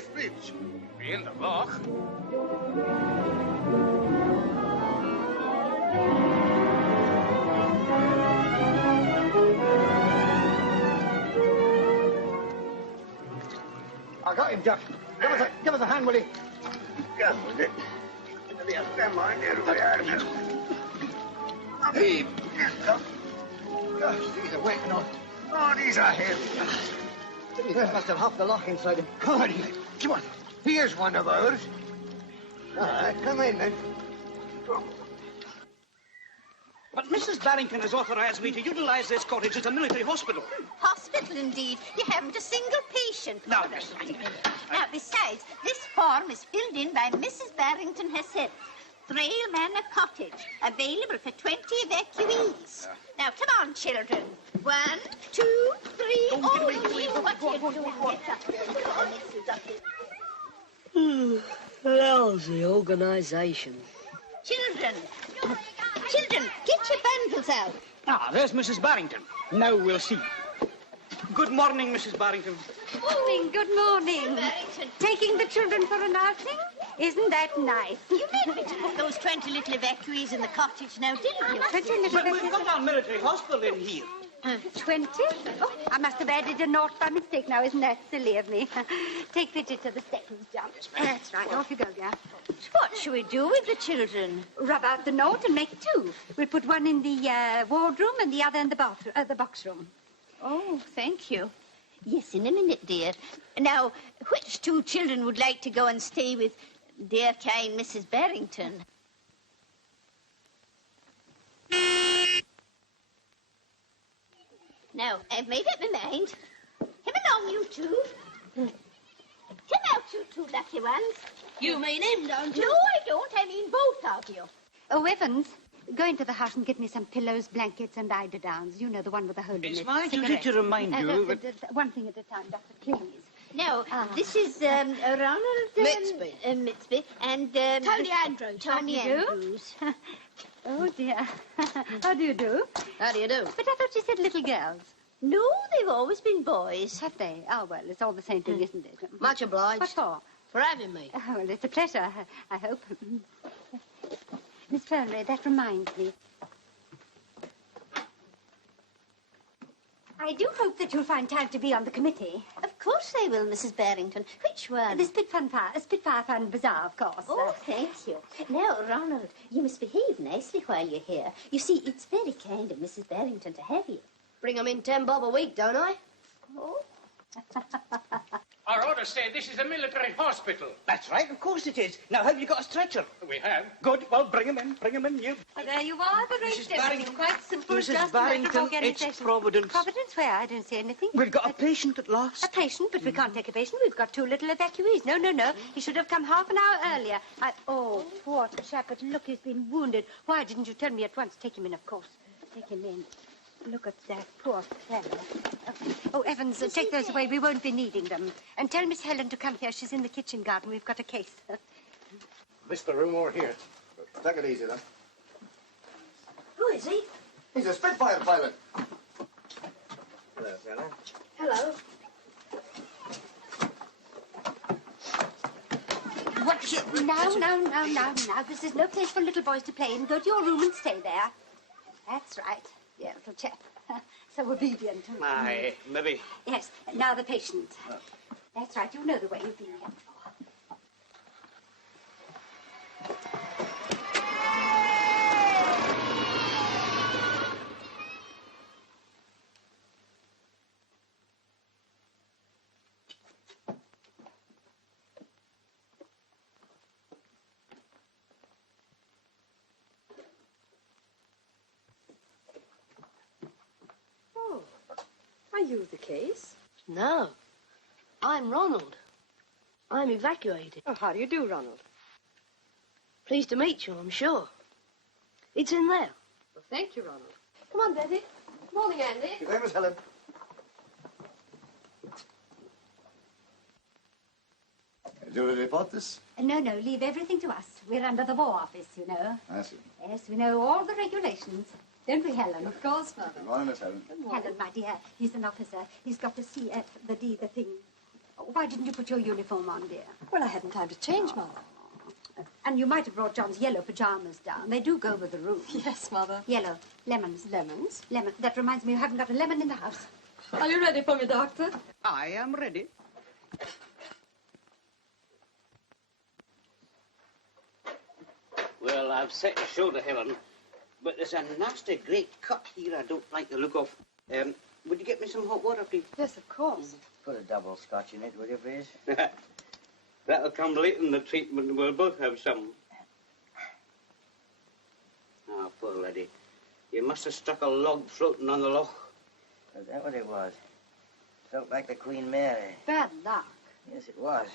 Where's Bridge? Be in the loch. I got him, Jack. Give us a hand, will you? Come with it. Come on, here we are now. Hey, Gosh, these are wet and all. oh, these are heavy. He must have half the lock inside him. Come on, come on. Here's one of ours. All right, come in then. But Mrs. Barrington has authorized me to utilize this cottage as a military hospital. Hospital, indeed. You haven't a single patient. Now, Miss Now, besides, this form is filled in by Mrs. Barrington herself. Thrale Manor Cottage, available for 20 evacuees. Now, come on, children. 1, 2, 3. Oh, Lousy organisation. Children, get your bundles out. Ah, there's Mrs. Barrington. Now we'll see. Good morning, Mrs. Barrington. Good morning. Taking the children for an outing? Isn't that nice? You made me to put those 20 little evacuees in the cottage now, didn't you? 20 little But we've got our military hospital in here. 20? Oh, I must have added a naught by mistake now. Isn't that silly of me? Take Bridget to the steppings, John. That's right. Off you go, dear. What shall we do with the children? Rub out the note and make two. We'll put one in the wardroom and the other in the box room. Oh, thank you. Yes, in a minute, dear. Now, which two children would like to go and stay with dear kind Mrs. Barrington? Now, I've made up my mind. Come along, you two. Come out, you two lucky ones. You mean him, don't you? No, I don't. I mean both of you. Oh, Evans, go into the house and get me some pillows, blankets, and eider-downs. You know, the one with the hole in it. It's my duty Cigarette. to remind you that... One thing at a time, Doctor, please. Now, this is Ronald... Mitsby. Mitsby, and... Tony Andrews. Tony How do you do? Andrews. Oh, dear. How do you do? How do you do? But I thought you said little girls. No, they've always been boys. Have they? Oh, well, it's all the same thing, isn't it? Much obliged. What for? For having me. Oh, well, it's a pleasure, I hope. Miss Fernray, that reminds me. I do hope that you'll find time to be on the committee. Of course they will, Mrs. Barrington. Which one? The Spitfire Fund Bazaar, of course. Oh, thank you. Now, Ronald, you must behave nicely while you're here. You see, it's very kind of Mrs. Barrington to have you. Bring 'em in 10 bob a week, don't I? Oh. Our orders say this is a military hospital. That's right, of course it is. Now, have you got a stretcher? We have. Good. Well, bring him in, you. Oh, there you are, the Mrs. race. Barrington. Quite simple, Mrs. just Barrington, a matter of organization. it's Providence. Providence where? I don't see anything. We've got a patient at last. A patient, but we can't take a patient. We've got two little evacuees. No. He should have come half an hour earlier. Oh, poor chap, but look, he's been wounded. Why didn't you tell me at once? Take him in, of course. Take him in. Look at that poor fellow. Oh, Evans, take those away. We won't be needing them. And tell Miss Helen to come here. She's in the kitchen garden. We've got a case. Missed the room over here. Take it easy, then. Who is he? He's a Spitfire pilot. Hello, fella. Hello. What? Now. This is no place for little boys to play in. Go to your room and stay there. That's right. Yeah, little chap. So obedient. Aye, maybe. Yes. Now the patient. That's right. You know the way you've been here before. Are you the case? No. I'm Ronald. I'm evacuated. Oh, how do you do, Ronald? Pleased to meet you, I'm sure. It's in there. Well, thank you, Ronald. Come on, Betty. Morning, Andy. Your name is Helen. Do we report this? No, leave everything to us. We're under the War Office, you know. I see. Yes, we know all the regulations. Don't we, Helen? Of course, Father. Good morning, Miss Helen. Helen, my dear, he's an officer. He's got the CF, the D, the thing. Why didn't you put your uniform on, dear? Well, I hadn't time to change, Mother. And you might have brought John's yellow pajamas down. They do go with the room. Yes, Mother. Yellow. Lemons. Lemons? Lemon. That reminds me, you haven't got a lemon in the house. Are you ready for me, Doctor? I am ready. Well, I've set the shoulder, Helen, but there's a nasty great cut here I don't like the look of. Would you get me some hot water, please? Yes, of course. Put a double scotch in it, will you, please? That'll come late in the treatment. We'll both have some. Oh, poor lady. You must have struck a log floating on the loch. Is that what it was? Felt like the Queen Mary. Bad luck. Yes, it was.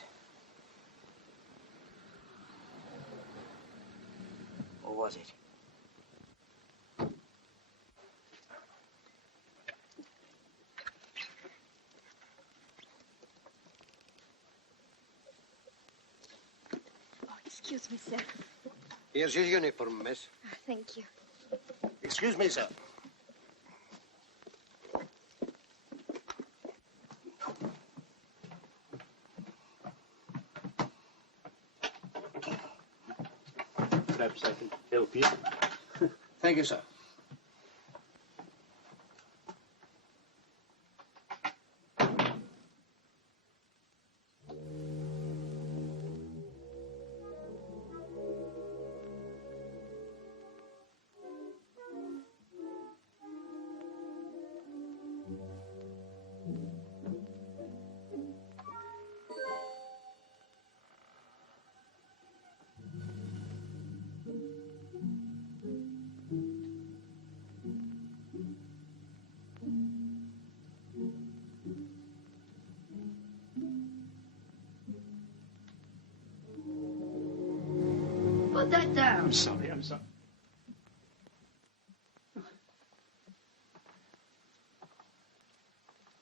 Or was it? Oh, excuse me, sir. Here's your uniform, miss. Thank you. Excuse me, sir. Perhaps I can help you. Thank you, sir. Put that down. I'm sorry, I'm sorry.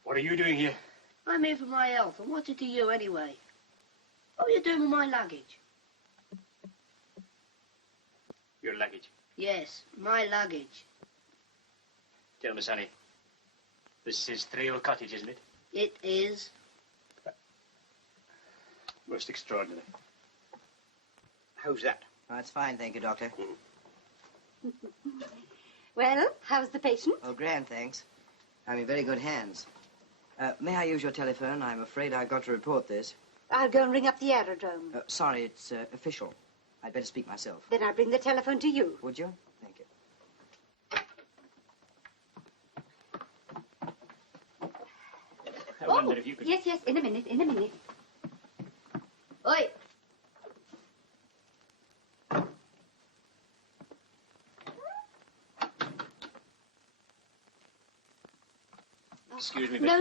What are you doing here? I'm here for my health, and what's it to you anyway? What are you doing with my luggage? Your luggage. Yes, my luggage. Tell me, Sonny. This is Trail Cottage, isn't it? It is. Most extraordinary. How's that? Oh, it's fine, thank you, Doctor. Well, how's the patient? Oh, grand, thanks. I'm in very good hands. May I use your telephone? I'm afraid I've got to report this. I'll go and ring up the aerodrome. Sorry, it's official. I'd better speak myself. Then I'll bring the telephone to you. Would you? Thank you. I wonder if you could... Yes, in a minute, in a minute. Oi! Excuse me, No,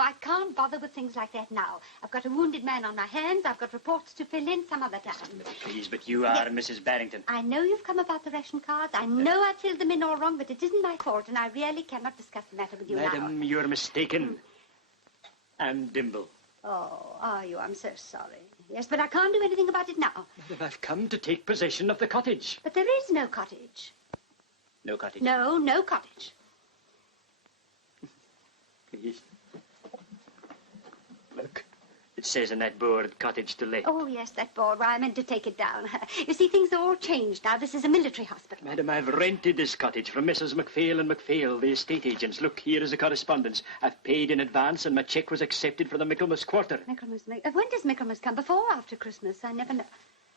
I can't bother with things like that now. I've got a wounded man on my hands. I've got reports to fill in some other time. Please, but you are Mrs. Barrington. I know you've come about the ration cards. I know I've filled them in all wrong, but it isn't my fault, and I really cannot discuss the matter with you now. Madam, you're mistaken. I'm Dimble. Oh, are you? I'm so sorry. Yes, but I can't do anything about it now. Madam, I've come to take possession of the cottage. But there is no cottage. No cottage. No cottage. Please. Look, it says in that board, cottage to let. Oh, yes, that board. Well, I meant to take it down. You see, things are all changed now. This is a military hospital. Madam, I've rented this cottage from Mrs. McPhail and McPhail, the estate agents. Look, here is a correspondence. I've paid in advance and my cheque was accepted for the Michaelmas quarter. When does Michaelmas come? Before or after Christmas? I never know.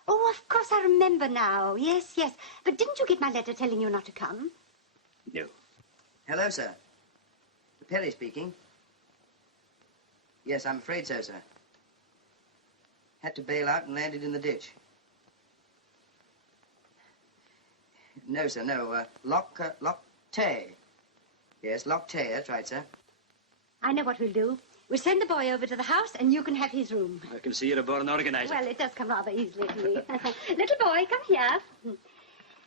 Oh, of course, I remember now. Yes. But didn't you get my letter telling you not to come? No. Hello, sir. Perry speaking. Yes, I'm afraid so, sir. Had to bail out and landed in the ditch. No, sir, no. Loch Tay. Yes, Loch Tay, that's right, sir. I know what we'll do. We'll send the boy over to the house and you can have his room. I can see you're a born organizer. Well, it does come rather easily to me. Little boy, come here.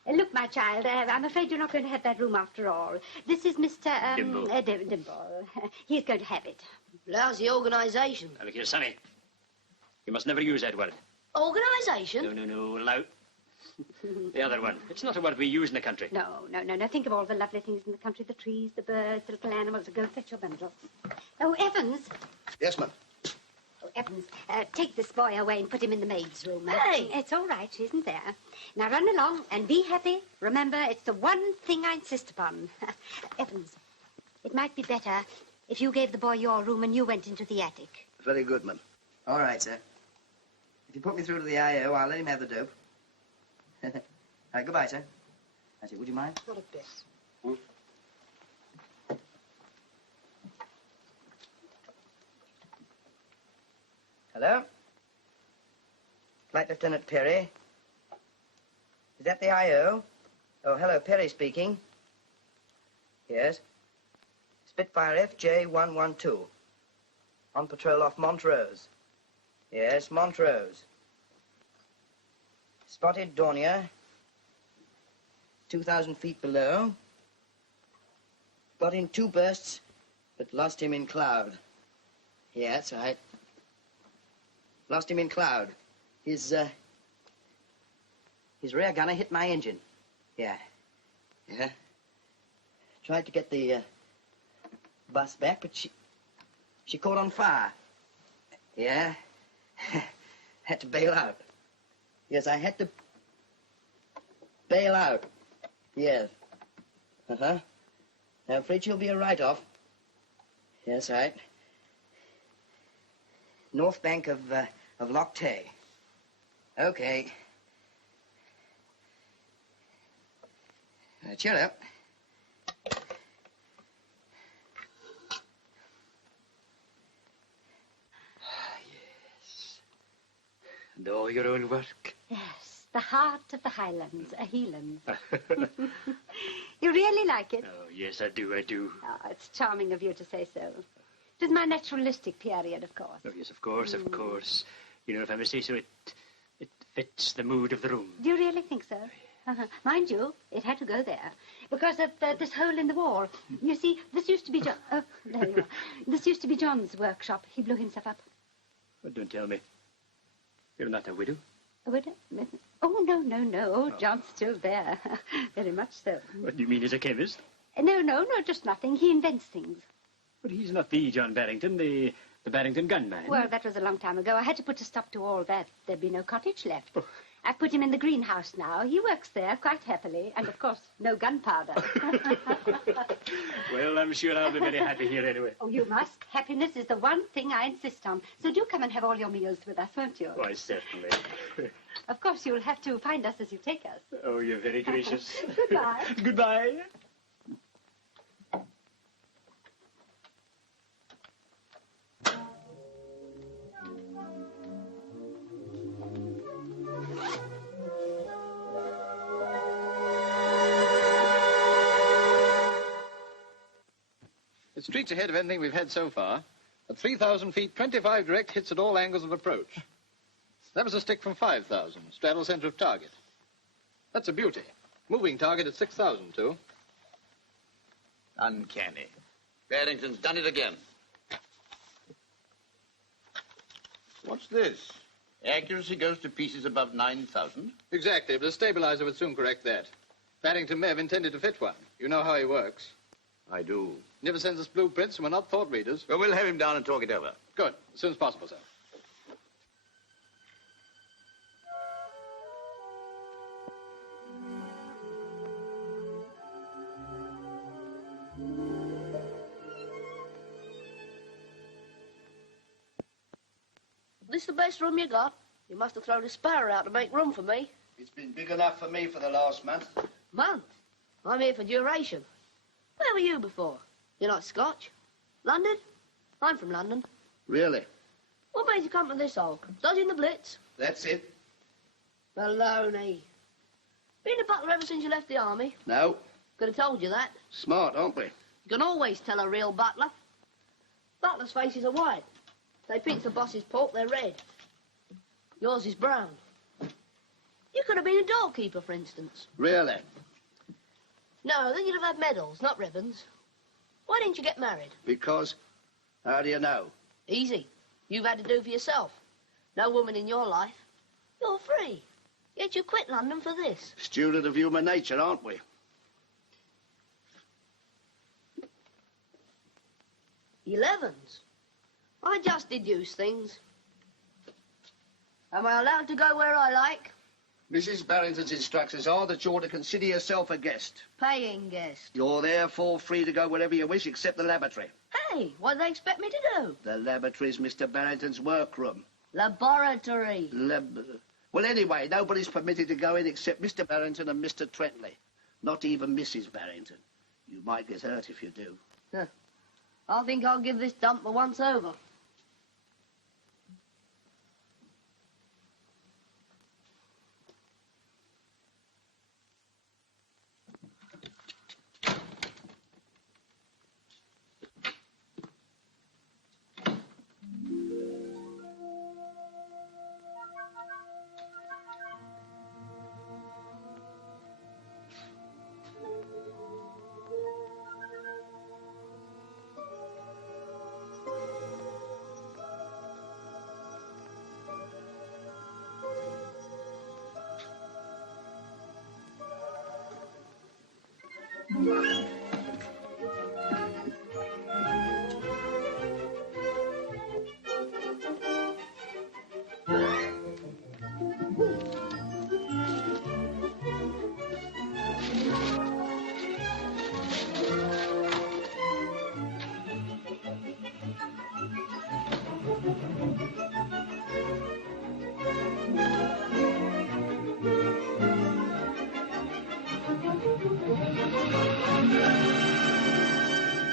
Look, my child, I'm afraid you're not going to have that room after all. This is Mr. Dimble. Dimble. He's going to have it. Lousy organisation. Now, look here, Sonny. You must never use that word. Organisation? No, loud. The other one. It's not a word we use in the country. No. Think of all the lovely things in the country. The trees, the birds, the little animals. Go fetch your bundle. Oh, Evans. Yes, ma'am. Oh, Evans, take this boy away and put him in the maid's room. Hey! It's all right, she isn't there. Now run along and be happy. Remember, it's the one thing I insist upon. Evans, it might be better if you gave the boy your room and you went into the attic. Very good, ma'am. All right, sir. If you put me through to the I.O., I'll let him have the dope. Goodbye, sir. That's it. Would you mind? Not a bit. Hello? Flight Lieutenant Perry. Is that the I.O.? Oh, hello, Perry speaking. Yes. Spitfire FJ112. On patrol off Montrose. Yes, Montrose. Spotted Dornier. 2,000 feet below. Got in 2 bursts, but lost him in cloud. Yeah, that's right. Lost him in cloud. His rear gunner hit my engine. Yeah. Yeah. Tried to get the bus back, but she caught on fire. Yeah. Had to bail out. Yes, I had to bail out. Yes. Uh-huh. I'm afraid she'll be a write-off. Yes, right. North bank of Loch Tay. Okay. Cheer up. Yes. And all your own work. Yes, the heart of the Highlands, a Heelan. You really like it? Oh, yes, I do, I do. Oh, it's charming of you to say so. It is my naturalistic period, of course. Oh, yes, of course, of course. You know, if I may say so, it fits the mood of the room. Do you really think so? Mind you, it had to go there because of this hole in the wall. You see, this used to be John. Oh, there you are. This used to be John's workshop. He blew himself up. Oh, don't tell me. You're not a widow? A widow? Oh, no. Oh, John's still there. Very much so. What do you mean, as a chemist? No, just nothing. He invents things. But he's not the John Barrington, the Barrington gunman. Well, that was a long time ago. I had to put a stop to all that. There'd be no cottage left. Oh. I've put him in the greenhouse now. He works there quite happily. And, of course, no gunpowder. Well, I'm sure I'll be very happy here anyway. Oh, you must. Happiness is the one thing I insist on. So do come and have all your meals with us, won't you? Why, certainly. Of course, you'll have to find us as you take us. Oh, you're very gracious. Goodbye. Goodbye. It streaks ahead of anything we've had so far. At 3,000 feet, 25 direct hits at all angles of approach. That was a stick from 5,000, straddle center of target. That's a beauty. Moving target at 6,000, too. Uncanny. Barrington's done it again. What's this? Accuracy goes to pieces above 9,000? Exactly, but a stabilizer would soon correct that. Barrington may have intended to fit one. You know how he works. I do. Never sends us blueprints, and we're not thought readers. Well, we'll have him down and talk it over. Good. As soon as possible, sir. This the best room you got? You must have thrown a spare out to make room for me. It's been big enough for me for the last month. Month? I'm here for duration. Where were you before? You're not Scotch? London? I'm from London. Really? What made you come to this hole? Dodging the Blitz? That's it? Baloney. Been a butler ever since you left the army? No. Could have told you that. Smart, aren't we? You can always tell a real butler. Butlers' faces are white. They pinch the boss's pork, they're red. Yours is brown. You could have been a doorkeeper, for instance. Really? No, then you'd have had medals, not ribbons. Why didn't you get married? Because? How do you know? Easy. You've had to do for yourself. No woman in your life. You're free. Yet you quit London for this. Student of human nature, aren't we? 11s. I just deduce things. Am I allowed to go where I like? Mrs. Barrington's instructions are that you're to consider yourself a guest. Paying guest. You're therefore free to go wherever you wish except the lavatory. Hey, what do they expect me to do? The lavatory's Mr. Barrington's workroom. Laboratory. Well, anyway, nobody's permitted to go in except Mr. Barrington and Mr. Trentley. Not even Mrs. Barrington. You might get hurt if you do. Huh. I think I'll give this dump a once over.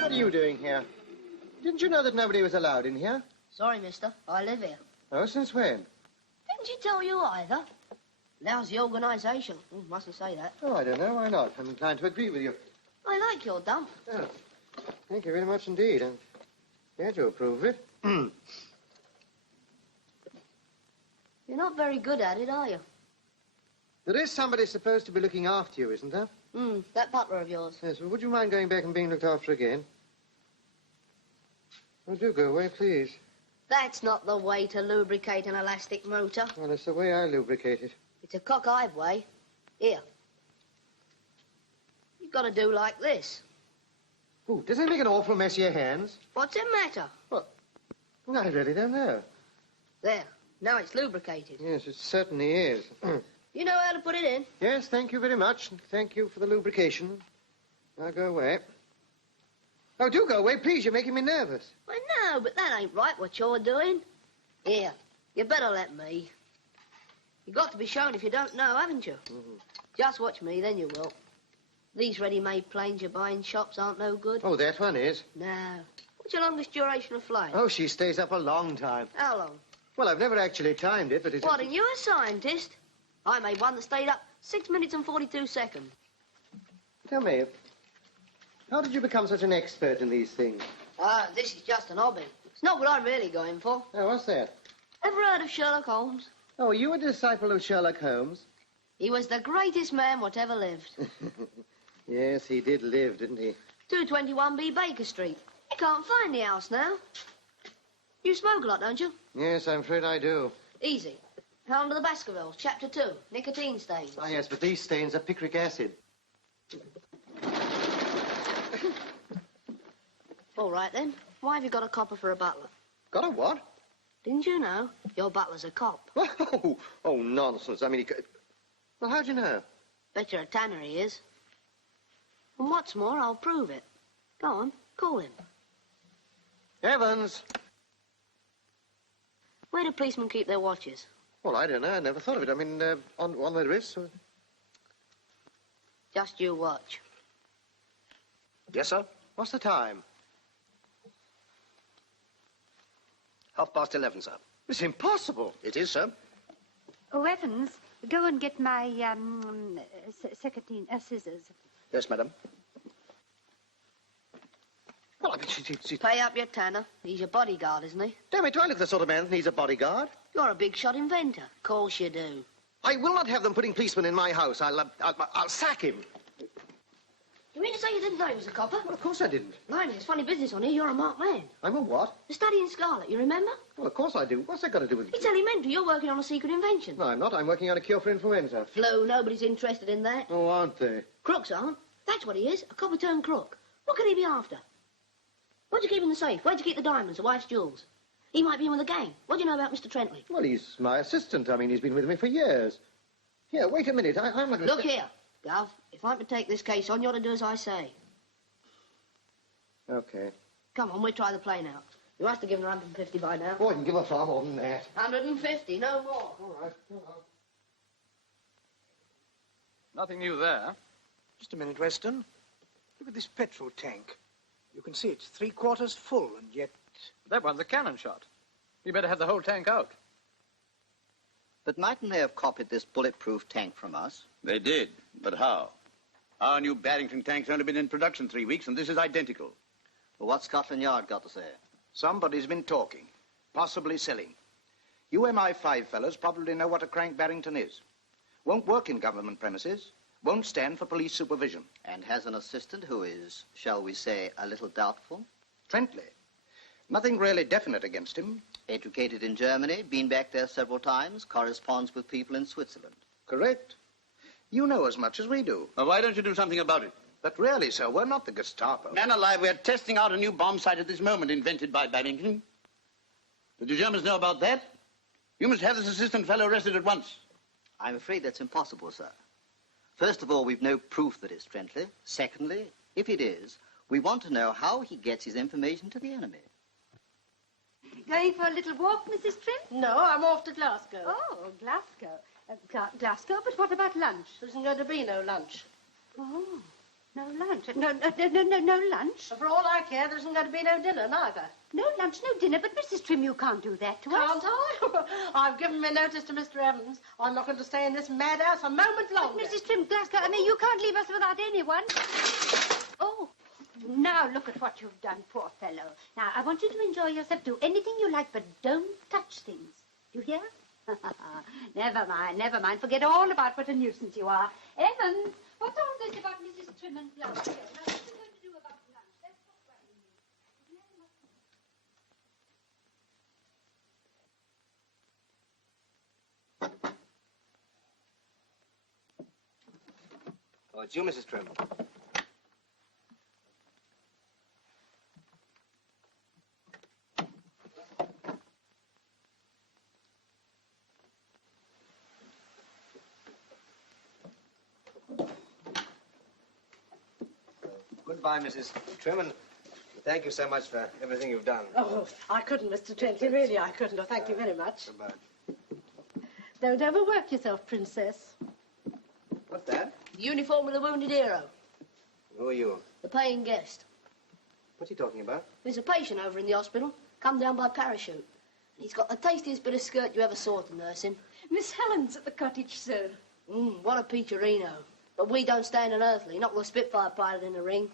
What are you doing here? Didn't you know that nobody was allowed in here? Sorry, mister. I live here. Oh, since when? Didn't she tell you either? Lousy organisation. Mustn't say that. Oh, I don't know. Why not? I'm inclined to agree with you. I like your dump. Oh, thank you very much indeed. I'm glad you approve of it. You're not very good at it, are you? There is somebody supposed to be looking after you, isn't there? That butler of yours. Yes, well, would you mind going back and being looked after again? Oh, do go away, please. That's not the way to lubricate an elastic motor. Well, it's the way I lubricate it. It's a cockeyed way. Here. You've got to do like this. Oh, does it make an awful mess of your hands? What's the matter? Well, I really don't know. There. Now it's lubricated. Yes, it certainly is. You know how to put it in? Yes, thank you very much. Thank you for the lubrication. Now go away. Oh, do go away, please. You're making me nervous. I know, but that ain't right what you're doing. Here, you better let me. You've got to be shown if you don't know, haven't you? Just watch me, then you will. These ready-made planes you buy in shops aren't no good. Oh, that one is. No. What's your longest duration of flight? Oh, she stays up a long time. How long? Well, I've never actually timed it, but it's... What, are you a scientist? I made one that stayed up 6 minutes and 42 seconds. Tell me, how did you become such an expert in these things? This is just an hobby. It's not what I'm really going for. Oh, what's that? Ever heard of Sherlock Holmes? Oh, are you a disciple of Sherlock Holmes? He was the greatest man what ever lived. Yes, he did live, didn't he? 221B Baker Street. You can't find the house now. You smoke a lot, don't you? Yes, I'm afraid I do. Easy. Hound of the Baskervilles, Chapter 2, nicotine stains. Ah, yes, but these stains are picric acid. All right, then. Why have you got a copper for a butler? Got a what? Didn't you know? Your butler's a cop. Oh, nonsense. I mean, well, how'd you know? Bet you're a tanner he is. And what's more, I'll prove it. Go on, call him. Evans! Where do policemen keep their watches? Well, I don't know. I never thought of it. I mean, on their wrists. Or... Just you watch. Yes, sir? What's the time? 11:30, sir. It's impossible. It is, sir. Oh, Evans, go and get my scissors. Yes, madam. Well, I mean, Pay up your tanner. He's your bodyguard, isn't he? Damn it, do I look the sort of man that needs a bodyguard? You're a big-shot inventor. Of course you do. I will not have them putting policemen in my house. I'll sack him. You mean to say you didn't know he was a copper? Well, of course I didn't. Blimey, there's funny business on here. You're a marked man. I'm a what? The study in Scarlet, you remember? Well, of course I do. What's that got to do with it? It's elementary. You're working on a secret invention. No, I'm not. I'm working on a cure for influenza. Flu, nobody's interested in that. Oh, aren't they? Crooks aren't. That's what he is, a copper-turned crook. What could he be after? What'd you keep in the safe? Where'd you keep the diamonds, the wife's jewels? He might be in with the gang. What do you know about Mr. Trentley? Well, he's my assistant. I mean, he's been with me for years. Here, wait a minute. I'm not going to... Look here, Gov. If I'm to take this case on, you ought to do as I say. OK. Come on, we'll try the plane out. You must have given her 150 by now. Oh, I can give her far more than that. 150, no more. All right. Nothing new there. Just a minute, Weston. Look at this petrol tank. You can see it's 3/4 full, and yet... That one's a cannon shot. You better have the whole tank out. But mightn't they have copied this bulletproof tank from us? They did, but how? Our new Barrington tank's only been in production 3 weeks, and this is identical. Well, what's Scotland Yard got to say? Somebody's been talking, possibly selling. You MI5 fellows probably know what a crank Barrington is. Won't work in government premises, won't stand for police supervision. And has an assistant who is, shall we say, a little doubtful? Trentley. Nothing really definite against him. Educated in Germany, been back there several times, corresponds with people in Switzerland. Correct. You know as much as we do. Well, why don't you do something about it? But really, sir, we're not the Gestapo. Man alive, we're testing out a new bomb sight at this moment, invented by Barrington. Did the Germans know about that? You must have this assistant fellow arrested at once. I'm afraid that's impossible, sir. First of all, we've no proof that it's Trentley. Secondly, if it is, we want to know how he gets his information to the enemy. Going for a little walk, Mrs. Trim? No, I'm off to Glasgow. Oh, Glasgow. Glasgow, but what about lunch? There isn't going to be no lunch. Oh, no lunch. No lunch? For all I care, there isn't going to be no dinner, neither. No lunch, no dinner, but Mrs. Trim, you can't do that to us. Can't I? I've given my notice to Mr. Evans. I'm not going to stay in this madhouse a moment longer. But Mrs. Trim, Glasgow, I mean, you can't leave us without anyone. Oh, now look at what you've done, poor fellow. Now, I want you to enjoy yourself. Do anything you like, but don't touch things. You hear? Never mind. Forget all about what a nuisance you are. Evans, what's all this about Mrs. Trim and Glasgow? Now, what are you going to do about lunch? That's not worrying me. Oh, it's you, Mrs. Trim. Goodbye, Mrs. Trim, and thank you so much for everything you've done. Oh, I couldn't, Mr. Trentley. Really, I couldn't. Oh, thank you very much. Goodbye. Don't overwork yourself, Princess. What's that? The uniform of the wounded hero. Who are you? The paying guest. What's he talking about? There's a patient over in the hospital. Come down by parachute. He's got the tastiest bit of skirt you ever saw to nurse him. Miss Helen's at the cottage, sir. What a peacherino. But we don't stand an earthly, not with a Spitfire pilot in the ring.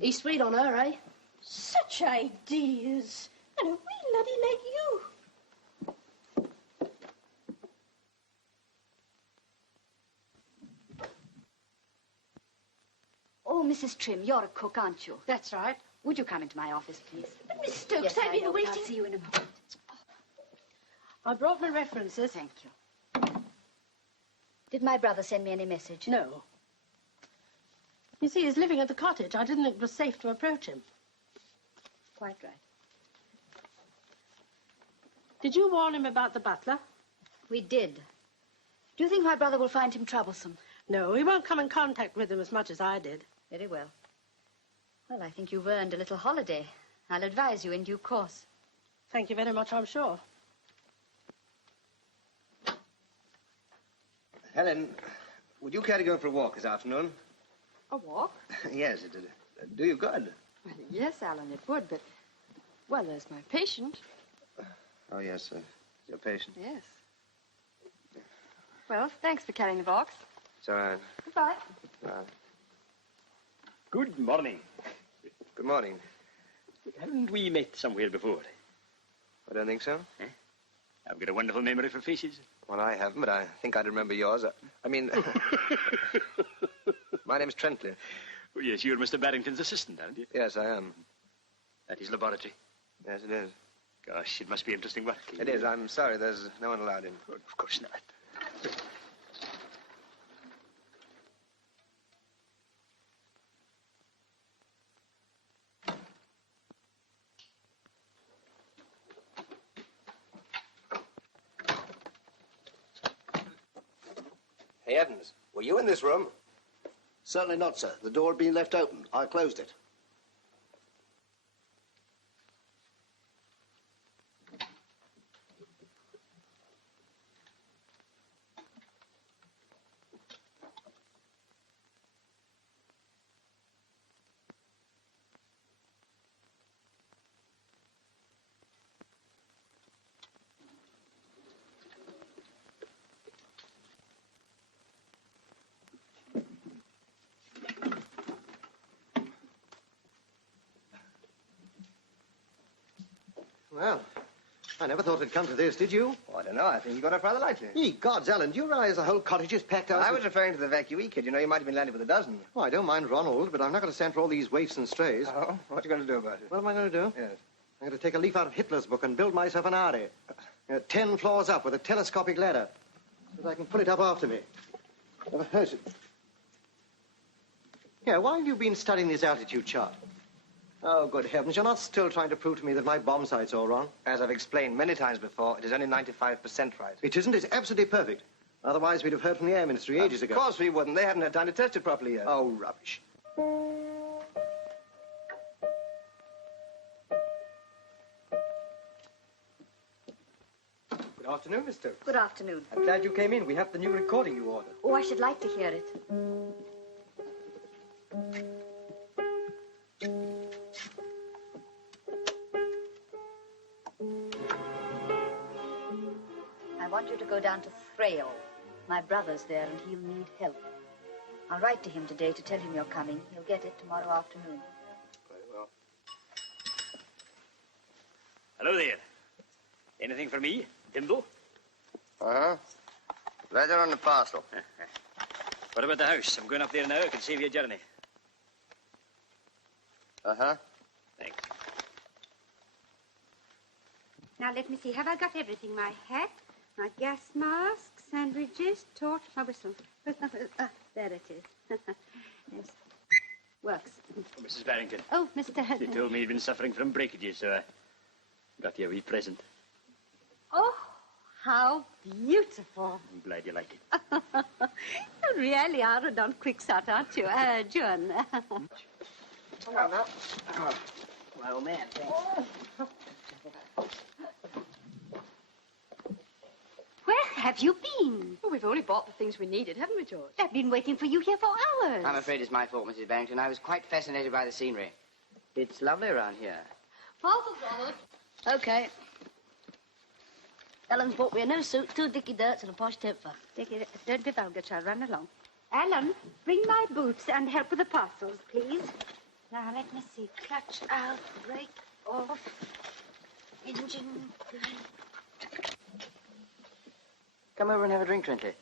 He's sweet on her, eh? Such ideas. And a wee laddie like you. Oh, Mrs. Trim, you're a cook, aren't you? That's right. Would you come into my office, please? But Miss Stokes, Yes, I've been I'll waiting. see you in a moment. I brought my references. Thank you. Did my brother send me any message? No. You see, he's living at the cottage. I didn't think it was safe to approach him. Quite right. Did you warn him about the butler? We did. Do you think my brother will find him troublesome? No, he won't come in contact with him as much as I did. Very well. Well, I think you've earned a little holiday. I'll advise you in due course. Thank you very much, I'm sure. Helen, would you care to go for a walk this afternoon? A walk? Yes, it'd do you good. Well, yes, Alan, it would, but... Well, there's my patient. Oh, yes, your patient. Yes. Well, thanks for carrying the box. It's all right. Goodbye. Good morning. Good morning. Haven't we met somewhere before? I don't think so. Eh? I've got a wonderful memory for faces. Well, I haven't, but I think I'd remember yours. I mean... My name's Trentley. Oh, yes, you're Mr. Barrington's assistant, aren't you? Yes, I am. At his laboratory? Yes, it is. Gosh, it must be interesting work. It is. I'm sorry, there's no one allowed in. Oh, of course not. Hey, Evans, were you in this room? Certainly not, sir. The door had been left open. I closed it. Well, I never thought it'd come to this, did you? Oh, I don't know. I think you got off rather lightly. Ye gods, Alan, do you realize the whole cottage is packed out? I was referring to the evacuee kid. You know, you might have been landed with a dozen. Oh, I don't mind Ronald, but I'm not going to stand for all these waifs and strays. Oh? What are you going to do about it? What am I going to do? Yes. I'm going to take a leaf out of Hitler's book and build myself an Ari. 10 floors up with a telescopic ladder, so that I can pull it up after me. Never heard it. Yeah, why have you been studying this altitude chart? Oh, good heavens, you're not still trying to prove to me that my bomb sight's all wrong? As I've explained many times before, it is only 95% right. It isn't. It's absolutely perfect. Otherwise, we'd have heard from the Air Ministry ages ago. Of course we wouldn't. They haven't had time to test it properly yet. Oh, rubbish. Good afternoon, mister. Good afternoon. I'm glad you came in. We have the new recording you ordered. Oh, I should like to hear it. I want you to go down to Thrale. My brother's there and he'll need help. I'll write to him today to tell him you're coming. He'll get it tomorrow afternoon. Very well. Hello there. Anything for me, Dimble? Uh-huh. Letter on the parcel. What about the house? I'm going up there now. I can save you a journey. Uh-huh. Thanks. Now, let me see. Have I got everything? My hat, my gas mask, sandwiches, torch, my whistle. Where's my... there it is. Yes. Works. Oh, Mrs. Barrington. Oh, Mr. She told me you'd been suffering from breakages, so I got you a wee present. Oh, how beautiful. I'm glad you like it. You really are a Don Quixote, aren't you? John. Come on now. Oh, my old man, thanks. Where have you been? Well, we've only bought the things we needed, haven't we, George? I've been waiting for you here for hours. I'm afraid it's my fault, Mrs. Barrington. I was quite fascinated by the scenery. It's lovely around here. Parcels, Ronald. Okay. Ellen's bought me a new suit, 2 Dicky Dirts, and a posh temper. Dicky, don't be vulgar, child. Run along. Alan, bring my boots and help with the parcels, please. Now, let me see. Clutch out, brake off, engine blank. Come over and have a drink, Trentley.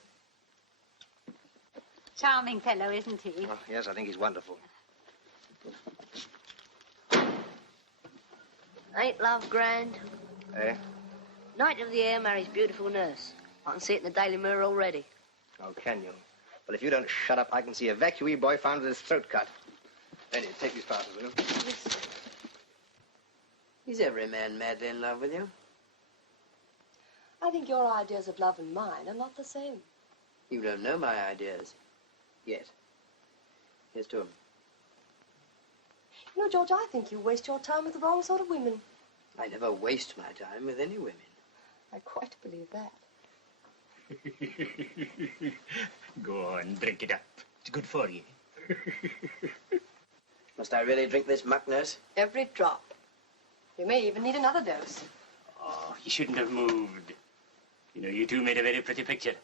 Charming fellow, isn't he? Oh, yes, I think he's wonderful. Ain't love grand? Eh? Knight of the Air marries beautiful nurse. I can see it in the Daily Mirror already. Oh, can you? Well, if you don't shut up, I can see evacuee boy found with his throat cut. Andy, take these parcels, will you? Yes. Is every man madly in love with you? I think your ideas of love and mine are not the same. You don't know my ideas. Yet. Here's to 'em. You know, George, I think you waste your time with the wrong sort of women. I never waste my time with any women. I quite believe that. Go on, drink it up. It's good for you. Must I really drink this muck, nurse? Every drop. You may even need another dose. Oh, you shouldn't have moved. You know, you two made a very pretty picture.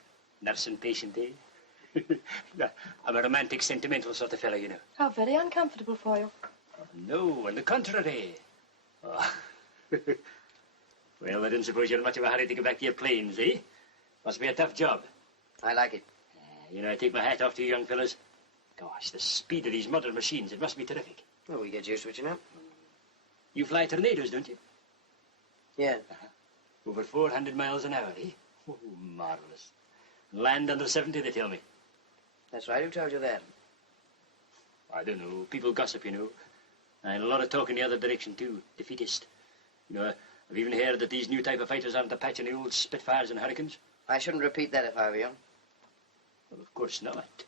Nurse and patient, eh? I'm a romantic, sentimental sort of fellow, you know. How very uncomfortable for you. No, on the contrary. Oh. Well, I don't suppose you're in much of a hurry to get back to your planes, eh? Must be a tough job. I like it. You know, I take my hat off to you young fellas. Gosh, the speed of these modern machines, it must be terrific. Well, we get used to it, you know. You fly tornadoes, don't you? Yeah. Over 400 miles an hour, eh? Oh, marvelous. Land under 70, they tell me. That's right. Who told you that? I don't know. People gossip, you know. And a lot of talk in the other direction, too. Defeatist. You know, I've even heard that these new type of fighters aren't a patch on the old Spitfires and Hurricanes. I shouldn't repeat that if I were you. Well, of course not.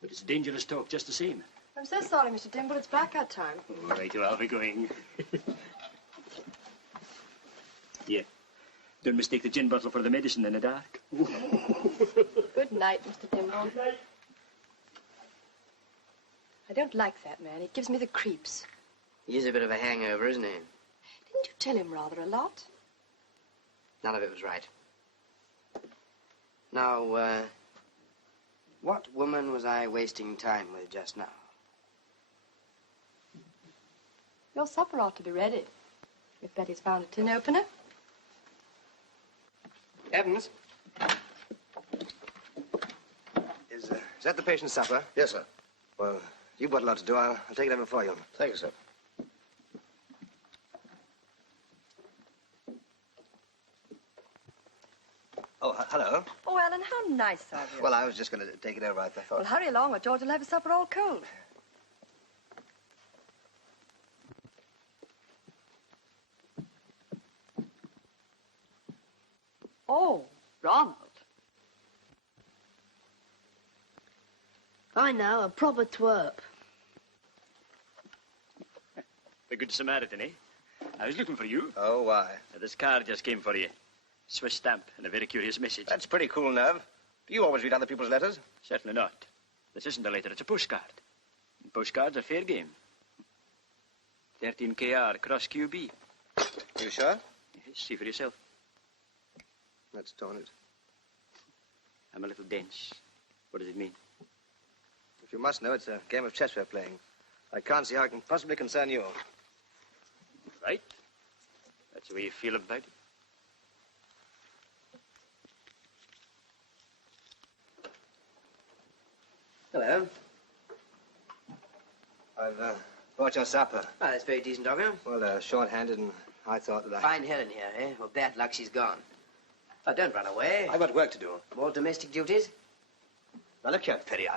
But it's dangerous talk just the same. I'm so sorry, Mr. Dimble. It's blackout time. All right, well, I'll be going. Here. Don't mistake the gin bottle for the medicine in the dark. Good night, Mr. Dimble. I don't like that man. He gives me the creeps. He's a bit of a hangover, isn't he? Didn't you tell him rather a lot? None of it was right. Now, what woman was I wasting time with just now? Your supper ought to be ready. If Betty's found a tin opener. Evans? Is that the patient's supper? Yes, sir. Well, you've got a lot to do. I'll take it over for you. Thank you, sir. Oh, hello. Oh, Alan, how nice of you. Well, I was just going to take it over, I thought. Well, hurry along or George will have his supper all cold. Oh, Ronald. I know, a proper twerp. The Good Samaritan, eh? I was looking for you. Oh, why? This card just came for you. Swiss stamp and a very curious message. That's pretty cool, Nerve. Do you always read other people's letters? Certainly not. This isn't a letter, it's a postcard. And postcards are fair game. 13KR, cross QB. You sure? Yes, see for yourself. Let's torn it. I'm a little dense. What does it mean? If you must know, it's a game of chess we're playing. I can't see how it can possibly concern you. Right. That's the way you feel about it. Hello. I've brought your supper. Oh, that's very decent of you. Well, short-handed, and I thought that I... Find Helen here, eh? Well, bad luck, she's gone. Oh, don't run away. I've got work to do. More domestic duties? Now, look here, Perry.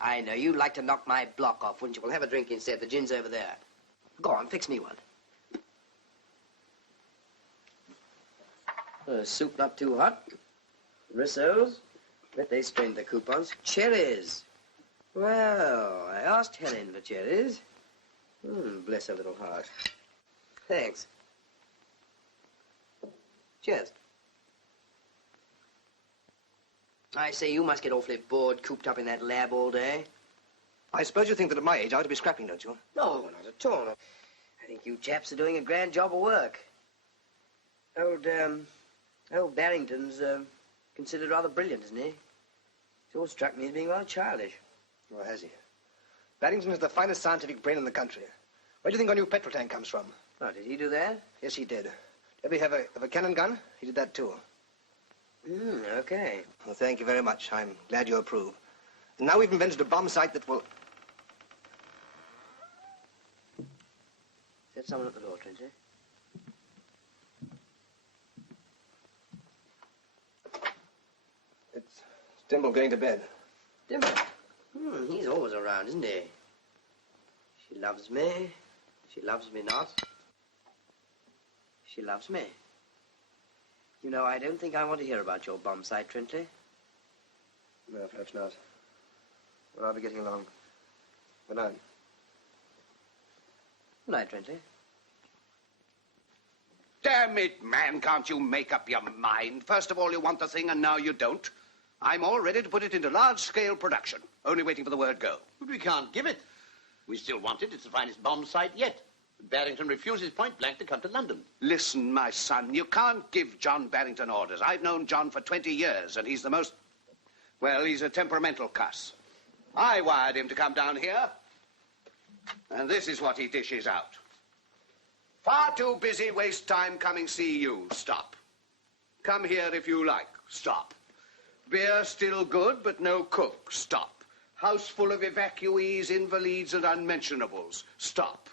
I know. You'd like to knock my block off, wouldn't you? Well, have a drink instead. The gin's over there. Go on, fix me one. Soup not too hot. Rissoles. Bet they strained the coupons. Cherries. Well, I asked Helen for cherries. Bless her little heart. Thanks. Cheers. I say, you must get awfully bored cooped up in that lab all day. I suppose you think that at my age I ought to be scrapping, don't you? No, not at all. I think you chaps are doing a grand job of work. Old Barrington's considered rather brilliant, isn't he? He always struck me as being rather childish. Oh, has he? Barrington is the finest scientific brain in the country. Where do you think our new petrol tank comes from? Oh, did he do that? Yes, he did. Ever have a cannon gun? He did that, too. Okay. Well, thank you very much. I'm glad you approve. And now we've invented a bombsight that will... Is that someone at the door, Trinity? It's Dimble going to bed. Dimble? He's always around, isn't he? She loves me. She loves me not. She loves me. You know, I don't think I want to hear about your bombsight, Trintley. No, perhaps not. Well, I'll be getting along. Good night. Good night, Trintley. Damn it, man, can't you make up your mind? First of all, you want the thing, and now you don't. I'm all ready to put it into large-scale production. Only waiting for the word go. But we can't give it. We still want it. It's the finest bomb site yet. Barrington refuses point blank to come to London. Listen, my son, you can't give John Barrington orders. I've known John for 20 years, and he's the most... Well, he's a temperamental cuss. I wired him to come down here, and this is what he dishes out. Far too busy, waste time coming see you. Stop. Come here if you like. Stop. Beer still good, but no cook. Stop. House full of evacuees, invalids, and unmentionables. Stop.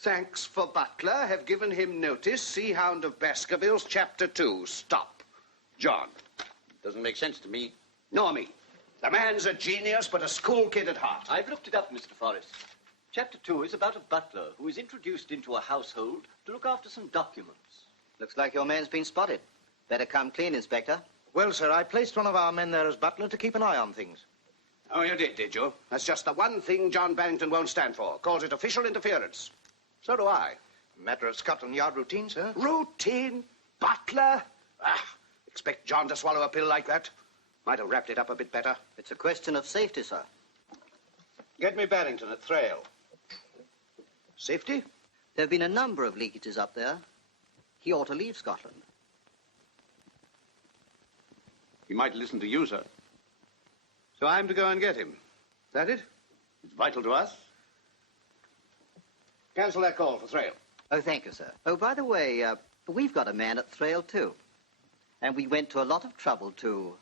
Thanks for butler. Have given him notice. Sea Hound of Baskervilles, Chapter 2. Stop. John. Doesn't make sense to me. Nor me. The man's a genius, but a school kid at heart. I've looked it up, Mr. Forrest. Chapter 2 is about a butler who is introduced into a household to look after some documents. Looks like your man's been spotted. Better come clean, Inspector. Well, sir, I placed one of our men there as butler to keep an eye on things. Oh, you did you? That's just the one thing John Barrington won't stand for. Calls it official interference. So do I. Matter of Scotland Yard routine, sir. Routine? Butler? Expect John to swallow a pill like that? Might have wrapped it up a bit better. It's a question of safety, sir. Get me Barrington at Thrale. Safety? There have been a number of leakages up there. He ought to leave Scotland. He might listen to you, sir. So I'm to go and get him. Is that it? It's vital to us. Cancel that call for Thrale. Oh, thank you, sir. Oh, by the way, we've got a man at Thrale, too. And we went to a lot of trouble to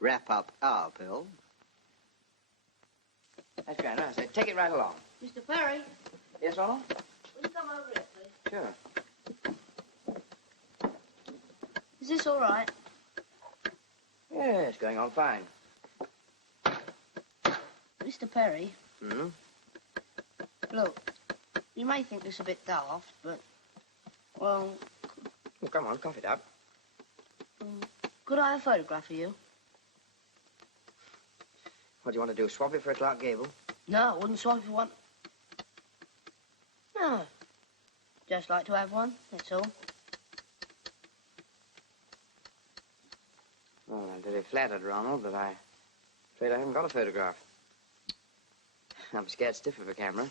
wrap up our pill. That's grand. I say, take it right along. Mr. Perry, Yes, Ronald? will you come over here, please? Sure. Is this all right? Yeah, it's going on fine. Mr. Perry, Hmm? look, you may think this a bit daft, but, well, Well, come on, cough it up. could I have a photograph of you? What do you want to do, swap it for a Clark Gable? No, I wouldn't swap it for one. No. Just like to have one, that's all. Well, I'm very flattered, Ronald, but I'm afraid I haven't got a photograph. I'm scared stiff of a camera.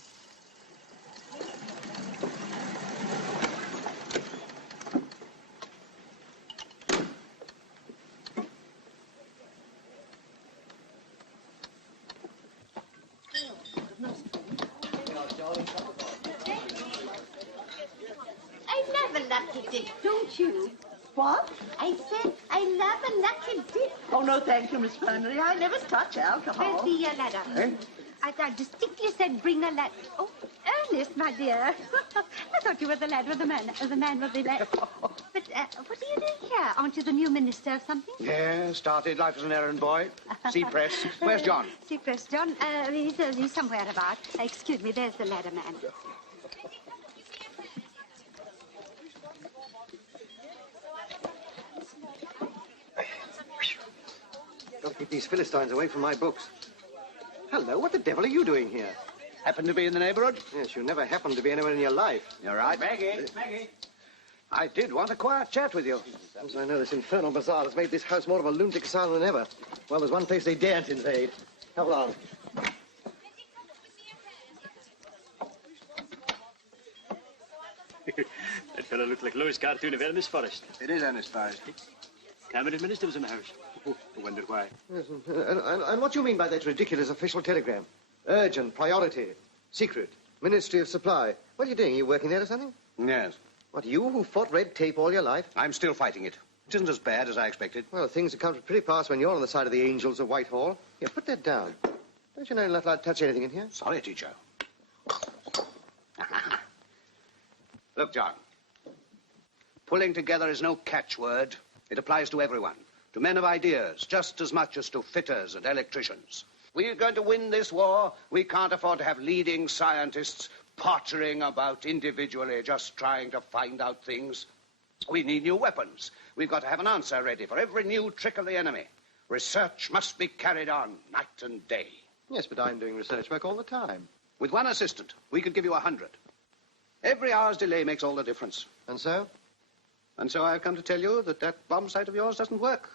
I love a lucky dip, don't you? What? I said I love a lucky dip. Oh, no, thank you, Miss Flannery. I never touch alcohol. Where's the ladder? Eh? I distinctly said bring a ladder. Oh, Ernest, my dear. I thought you were the lad with the man with the lad. But what are you doing here? Aren't you the new minister of something? Yeah, started life as an errand boy. Sea-press. Where's John? Sea-press, John. He's somewhere about. Excuse me, there's the ladder man. Got to keep these Philistines away from my books. Hello, what the devil are you doing here? Happen to be in the neighborhood? Yes, you never happened to be anywhere in your life. You're right. Maggie. I did want a quiet chat with you. As I know, this infernal bazaar has made this house more of a lunatic asylum than ever. Well, there's one place they daren't invade. Come along. That fellow looked like Lois' cartoon of Ernest Forrest. It is Ernest Forrest. Cabinet minister was in the house. I wondered why. Yes, and what do you mean by that ridiculous official telegram? Urgent, priority, secret, Ministry of Supply. What are you doing? Are you working there or something? Yes. What, you who fought red tape all your life? I'm still fighting it. It isn't as bad as I expected. Well, things have come to pretty pass when you're on the side of the angels of Whitehall. Here, put that down. Don't you know you're not allowed to touch anything in here? Sorry, teacher. Look, John. Pulling together is no catchword. It applies to everyone. To men of ideas, just as much as to fitters and electricians. We're going to win this war. We can't afford to have leading scientists pottering about individually, just trying to find out things. We need new weapons. We've got to have an answer ready for every new trick of the enemy. Research must be carried on night and day. Yes, but I'm doing research work all the time. With one assistant, we could give you 100. Every hour's delay makes all the difference. And so? And so I've come to tell you that that bomb sight of yours doesn't work.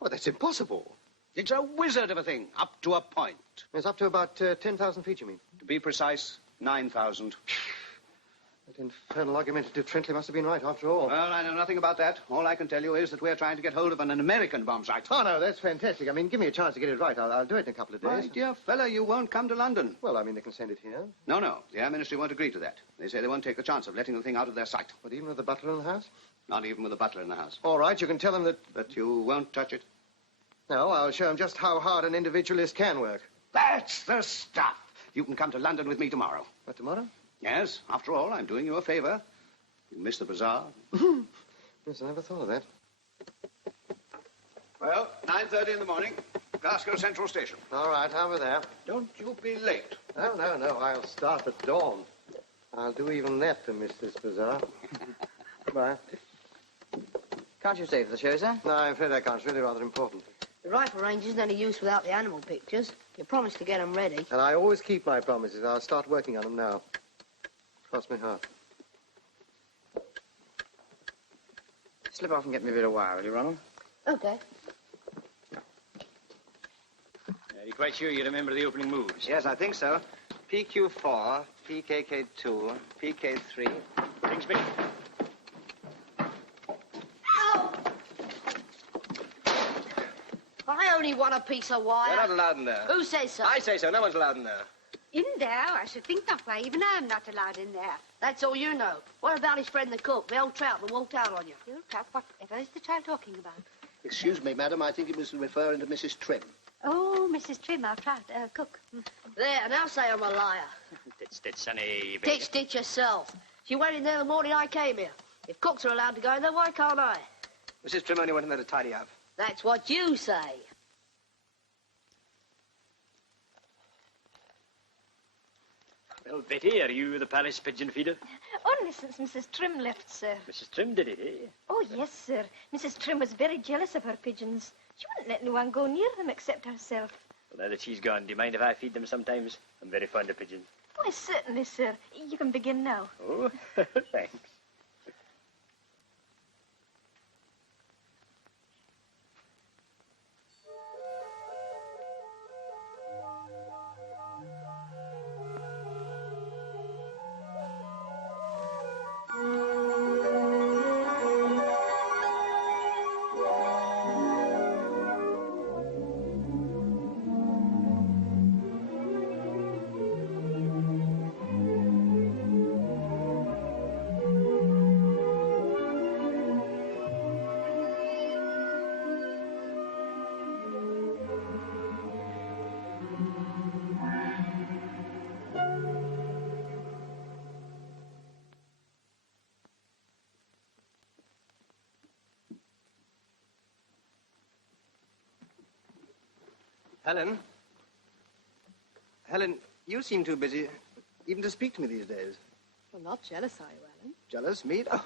Well, that's impossible. It's a wizard of a thing, up to a point. It's up to about 10,000 feet, you mean? To be precise, 9,000. That infernal argumentative Trentley must have been right after all. Well, I know nothing about that. All I can tell you is that we're trying to get hold of an American bomb sight. Oh, no, that's fantastic. I mean, give me a chance to get it right. I'll do it in a couple of days. My dear fellow, you won't come to London. Well, I mean, they can send it here. No. The Air Ministry won't agree to that. They say they won't take the chance of letting the thing out of their sight. But even with the butler in the house? Not even with the butler in the house. All right, you can tell them that... But you won't touch it? No, I'll show them just how hard an individualist can work. That's the stuff. You can come to London with me tomorrow. What, tomorrow? Yes. After all, I'm doing you a favor. You miss the bazaar. Yes, I never thought of that. Well, 9:30 in the morning, Glasgow Central Station. All right, over there. Don't you be late. No. I'll start at dawn. I'll do even that to miss this bazaar. Goodbye. Can't you stay for the show, sir? No, I'm afraid I can't. It's really rather important. The rifle range isn't any use without the animal pictures. You promised to get them ready. And I always keep my promises. I'll start working on them now. Cross my heart. Slip off and get me a bit of wire, will you, Ronald? Okay. Are you quite sure you remember the opening moves? Yes, I think so. PQ4, PKK2, PK3. Things big. I only want a piece of wire. You're not allowed in there. Who says so? I say so. No one's allowed in there. In there? I should think not. Why, even I'm not allowed in there. That's all you know. What about his friend the cook, the old trout that walked out on you? The old trout? Whatever is the child talking about? Excuse me, madam. I think it was referring to Mrs. Trim. Oh, Mrs. Trim, our trout, cook. There, now say I'm a liar. That's Sonny. Ditch yourself. She went in there the morning I came here. If cooks are allowed to go in there, why can't I? Mrs. Trim only went in there to tidy up. That's what you say. Well, Betty, are you the palace pigeon feeder? Only since Mrs. Trim left, sir. Mrs. Trim did it, eh? Oh, yes, sir. Mrs. Trim was very jealous of her pigeons. She wouldn't let anyone go near them except herself. Well, now that she's gone, do you mind if I feed them sometimes? I'm very fond of pigeons. Why, certainly, sir. You can begin now. Oh, thanks. Helen? Helen, you seem too busy even to speak to me these days. Well, not jealous, are you, Alan? Jealous? Me? Oh,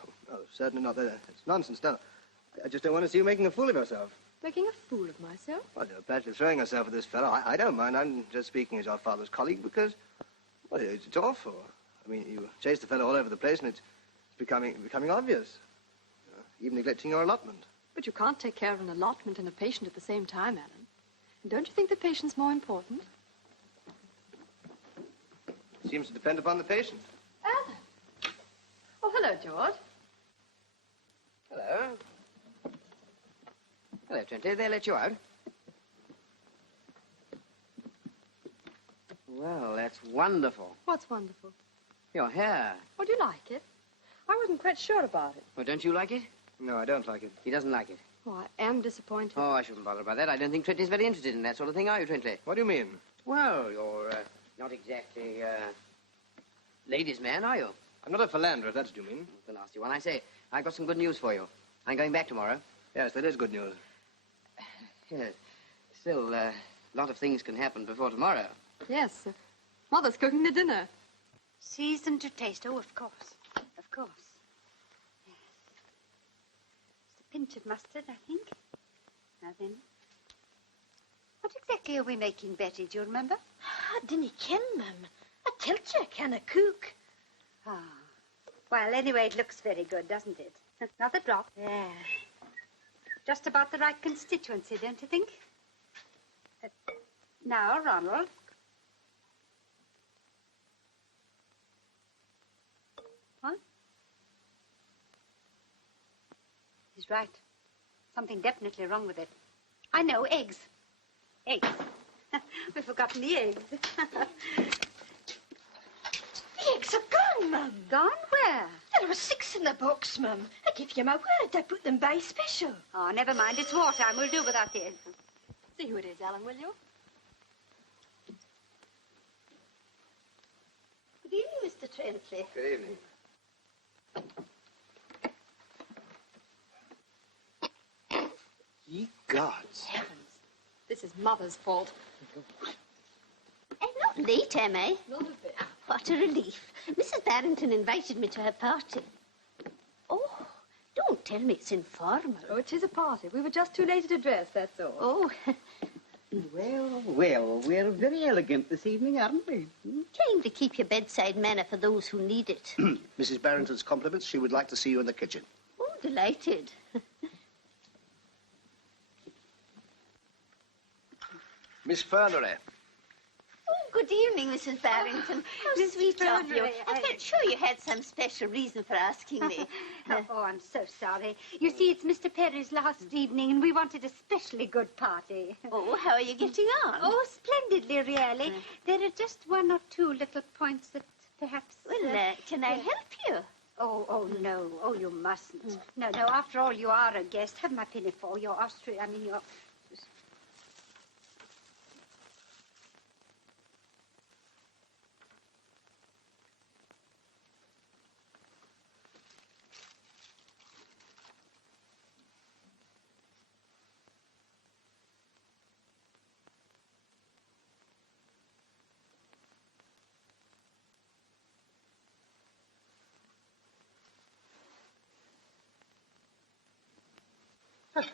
certainly not. It's nonsense. No. I just don't want to see you making a fool of yourself. Making a fool of myself? Well, you're practically throwing yourself at this fellow. I don't mind. I'm just speaking as your father's colleague because, well, it's awful. I mean, you chase the fellow all over the place and it's becoming obvious. Even neglecting your allotment. But you can't take care of an allotment and a patient at the same time, Alan. And don't you think the patient's more important? Seems to depend upon the patient. Alan. Oh, hello, George. Hello. Hello, Trenty. They let you out? Well, that's wonderful. What's wonderful? Your hair. Oh, do you like it? I wasn't quite sure about it. Well, don't you like it? No, I don't like it. He doesn't like it. Oh, I am disappointed. Oh, I shouldn't bother about that. I don't think Trenty's very interested in that sort of thing, are you, Trenty? What do you mean? Well, you're not exactly ladies' man, are you? I'm not a philanderer, if that's what you mean. The nasty one. I say, I've got some good news for you. I'm going back tomorrow. Yes, that is good news. Yes. Still, a lot of things can happen before tomorrow. Yes. Mother's cooking the dinner. Seasoned to taste. Oh, of course. Of course. Yes. Just a pinch of mustard, I think. Now then. What exactly are we making, Betty? Do you remember? I didn't ken, ma'am. I tell you, I canna cook. Ah. Well, anyway, it looks very good, doesn't it? Not a drop. Yeah. Just about the right constituency, don't you think? Now, Ronald. What? He's right. Something definitely wrong with it. I know, eggs. Eggs. We've forgotten the eggs. The eggs are gone, ma'am. Gone where? There were 6 in the box, ma'am. I give you my word, I put them by special. Oh, never mind. It's wartime. We'll do without the eggs. See who it is, Alan, will you? Good evening, Mr. Trentley. Good evening. Ye gods. Heavens. This is Mother's fault. I'm not late, am I? Not a bit. What a relief. Mrs. Barrington invited me to her party. Oh, don't tell me it's informal. Oh, it is a party. We were just too late to dress, that's all. Oh, Well, well, we're very elegant this evening, aren't we? trying to keep your bedside manner for those who need it. Mrs. Barrington's compliments. She would like to see you in the kitchen. Oh, delighted. Miss Fernery. Oh, good evening, Mrs. Barrington. How sweet of you. I felt sure you had some special reason for asking me. Oh, I'm so sorry. You see, it's Mr. Perry's last evening, and we wanted a specially good party. Oh, how are you getting on? Oh, splendidly, really. There are just one or two little points that perhaps... Well, can I help you? Oh, no. Oh, you mustn't. No, after all, you are a guest. Have my pinafore. You're Austrian. I mean, you're...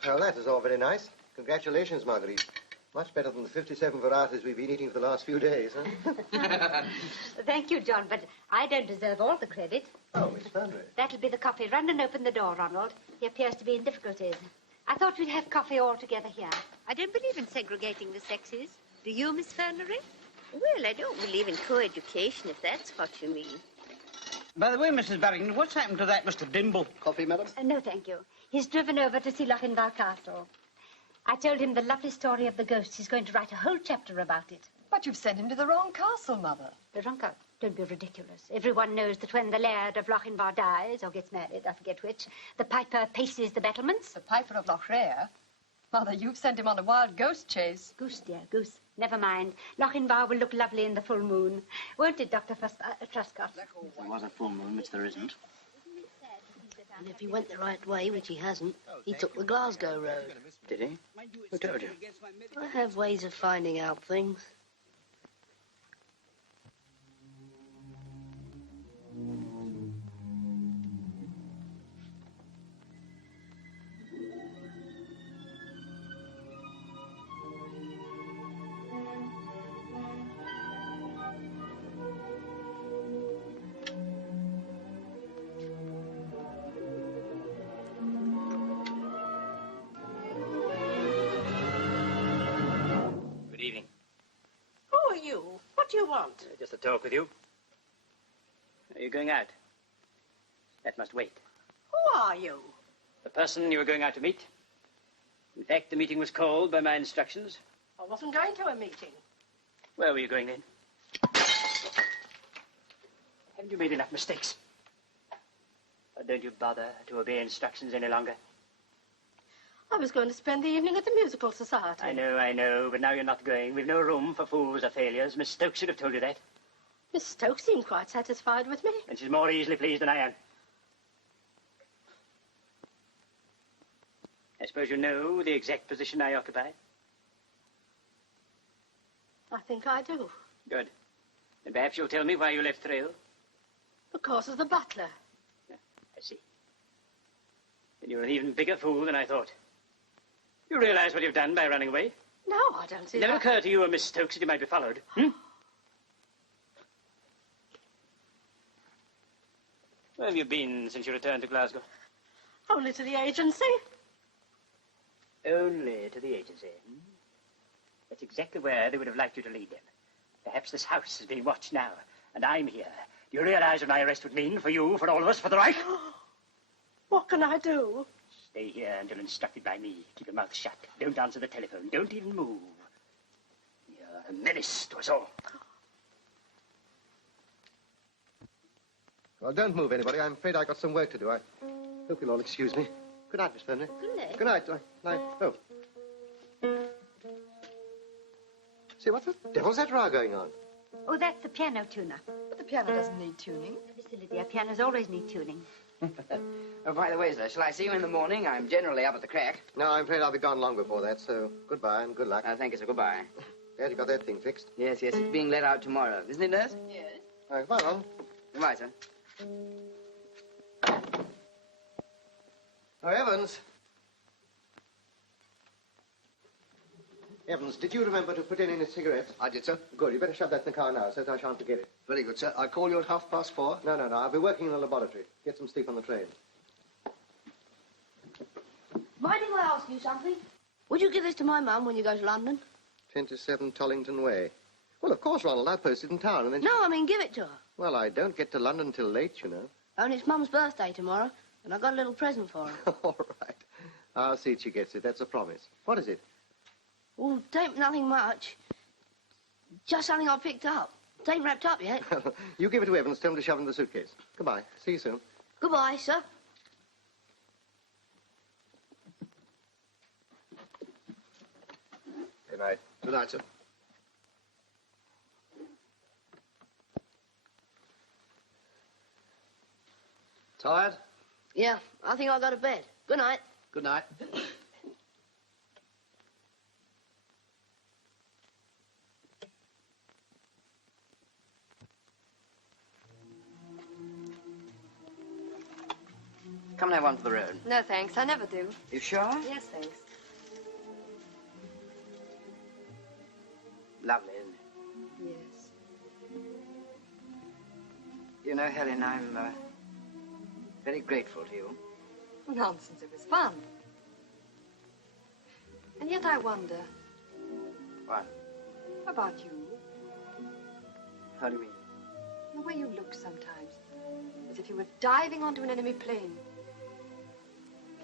Well, that is all very nice. Congratulations, Marguerite. Much better than the 57 varieties we've been eating for the last few days, huh? Thank you, John, but I don't deserve all the credit. Oh, Miss Flannery. That'll be the coffee. Run and open the door, Ronald. He appears to be in difficulties. I thought we'd have coffee all together here. I don't believe in segregating the sexes. Do you, Miss Flannery? Well, I don't believe in co-education, if that's what you mean. By the way, Mrs. Barrington, what's happened to that Mr. Dimble? Coffee, madam? No, thank you. He's driven over to see Lochinvar Castle. I told him the lovely story of the ghosts. He's going to write a whole chapter about it. But you've sent him to the wrong castle, Mother. The wrong castle? Don't be ridiculous. Everyone knows that when the Laird of Lochinvar dies, or gets married, I forget which, the piper paces the battlements. The piper of Lochrea? Mother, you've sent him on a wild ghost chase. Goose, dear, goose. Never mind. Lochinvar will look lovely in the full moon. Won't it, Dr. Truscott? If there was a full moon, which there isn't. And if he went the right way, which he hasn't, he took the Glasgow road. Did he? Who told you? I have ways of finding out things. Just to talk with you. Are you going out? That must wait. Who are you? The person you were going out to meet. In fact, the meeting was called by my instructions. I wasn't going to a meeting. Where were you going then? Haven't you made enough mistakes? Or don't you bother to obey instructions any longer? I was going to spend the evening at the Musical Society. I know, but now you're not going. We've no room for fools or failures. Miss Stokes should have told you that. Miss Stokes seemed quite satisfied with me. And she's more easily pleased than I am. I suppose you know the exact position I occupy? I think I do. Good. Then perhaps you'll tell me why you left Thrale. Because of the butler. I see. Then you're an even bigger fool than I thought. You realize what you've done by running away? No, I don't see It never that. occurred to you or Miss Stokes that you might be followed. Hmm? Where have you been since you returned to Glasgow? Only to the agency. Only to the agency. Hmm? That's exactly where they would have liked you to lead them. Perhaps this house is being watched now, and I'm here. Do you realize what my arrest would mean for you, for all of us, for the Reich? What can I do? Stay here until instructed by me. Keep your mouth shut. Don't answer the telephone. Don't even move. You're a menace to us all. Well, don't move, anybody. I'm afraid I've got some work to do. I hope you'll all excuse me. Good night, Miss Flannery. Good night. Good night. Night. Oh. Say, what the devil's that row going on? Oh, that's the piano tuner. But the piano doesn't need tuning. Silly dear, pianos always need tuning. Oh, by the way, sir, shall I see you in the morning? I'm generally up at the crack. No, I'm afraid I'll be gone long before that, so goodbye and good luck. Thank you, sir. Goodbye. Glad you got that thing fixed. Yes, it's being let out tomorrow. Isn't it, nurse? Yes. All right, well, Goodbye, sir. Oh, Evans. Evans, did you remember to put in any cigarettes? I did, sir. Good. You better shove that in the car now, so that I shan't forget it. Very good, sir. I'll call you at 4:30. No. I'll be working in the laboratory. Get some sleep on the train. Mind if I ask you something? Would you give this to my mum when you go to London? 27 Tollington Way. Well, of course, Ronald. I'll post it in town and then... No, I mean give it to her. Well, I don't get to London till late, you know. Only it's Mum's birthday tomorrow, and I got a little present for her. All right. I'll see she gets it. That's a promise. What is it? Well, tain't nothing much. Just something I picked up. Tain't wrapped up yet. You give it to Evans. Tell him to shove it in the suitcase. Goodbye. See you soon. Goodbye, sir. Good night. Good night, sir. Tired? Yeah, I think I'll go to bed. Good night. Good night. Come and have one for the road. No, thanks. I never do. You sure? Yes, thanks. Lovely, isn't it? Yes. You know, Helen, I'm very grateful to you. Nonsense. It was fun. And yet I wonder What? about you. How do you mean? The way you look sometimes. As if you were diving onto an enemy plane.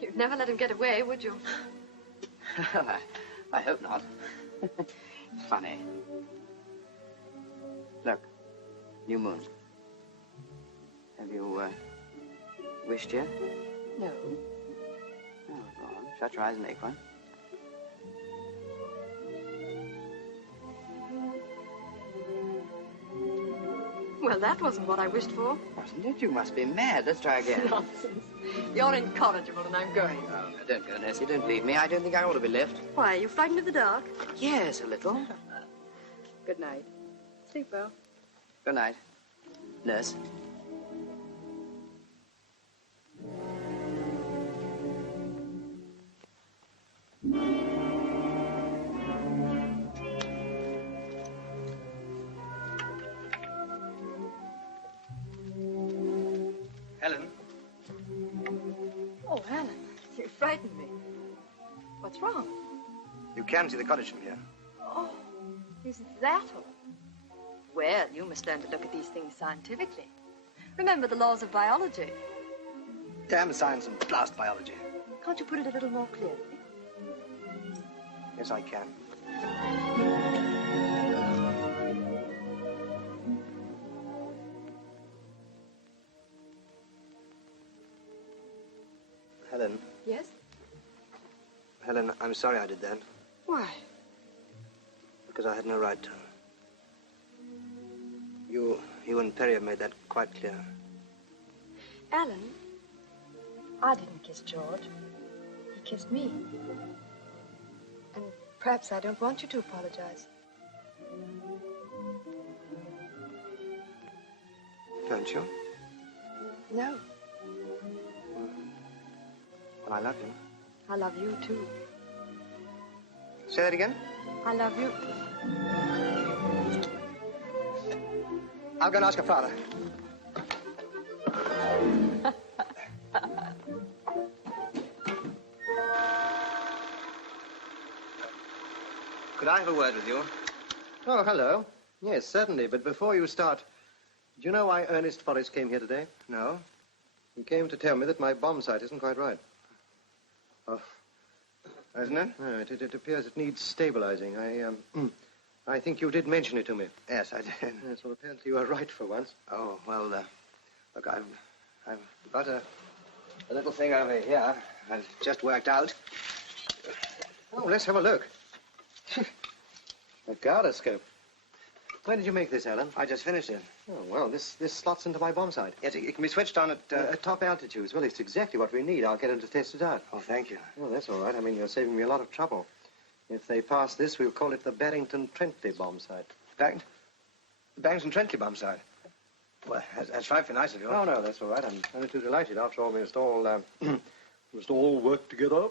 You'd never let him get away, would you? I hope not. Funny. Look, new moon. Have you, wished yet? No. Oh, go on. Shut your eyes and make one. Well, that wasn't what I wished for. Wasn't it? You must be mad. Let's try again. Nonsense. You're incorrigible and I'm going. Oh, no, don't go, Nessie. Don't leave me. I don't think I ought to be left. Why, are you frightened of the dark? Yes, a little. Good night. Sleep well. Good night. Nurse. Helen? Oh, Helen, you frightened me. What's wrong? You can see the cottage from here. Oh, is that all? Well, you must learn to look at these things scientifically. Remember the laws of biology. Damn science and blast biology. Can't you put it a little more clearly? Yes, I can. Helen. Yes? Helen, I'm sorry I did that. Why? Because I had no right to. You and Perry have made that quite clear. Alan, I didn't kiss George. He kissed me. And perhaps I don't want you to apologize. Don't you? No. Well, I love you. I love you, too. Say that again? I love you. I'll go and ask her father. Could I have a word with you? Oh, hello. Yes, certainly. But before you start, do you know why Ernest Forrest came here today? No. He came to tell me that my bomb sight isn't quite right. Oh. Isn't it? No, it appears it needs stabilizing. I think you did mention it to me. Yes, I did. Yes, well, apparently you were right for once. Oh, well, look, I've got a little thing over here. I've just worked out. Oh, let's have a look. A gyroscope. Where did you make this, Alan? I just finished it. Oh, well, this slots into my bomb sight. Yes, it can be switched on at top altitudes. Well, it's exactly what we need. I'll get him to test it out. Oh, thank you. Well, that's all right. I mean, you're saving me a lot of trouble. If they pass this, we'll call it the Barrington-Trentley bomb sight. The Barrington-Trentley bomb sight? Well, that's frightfully nice of you. Oh, no, that's all right. I'm only too delighted. After all, we must all Must all work together.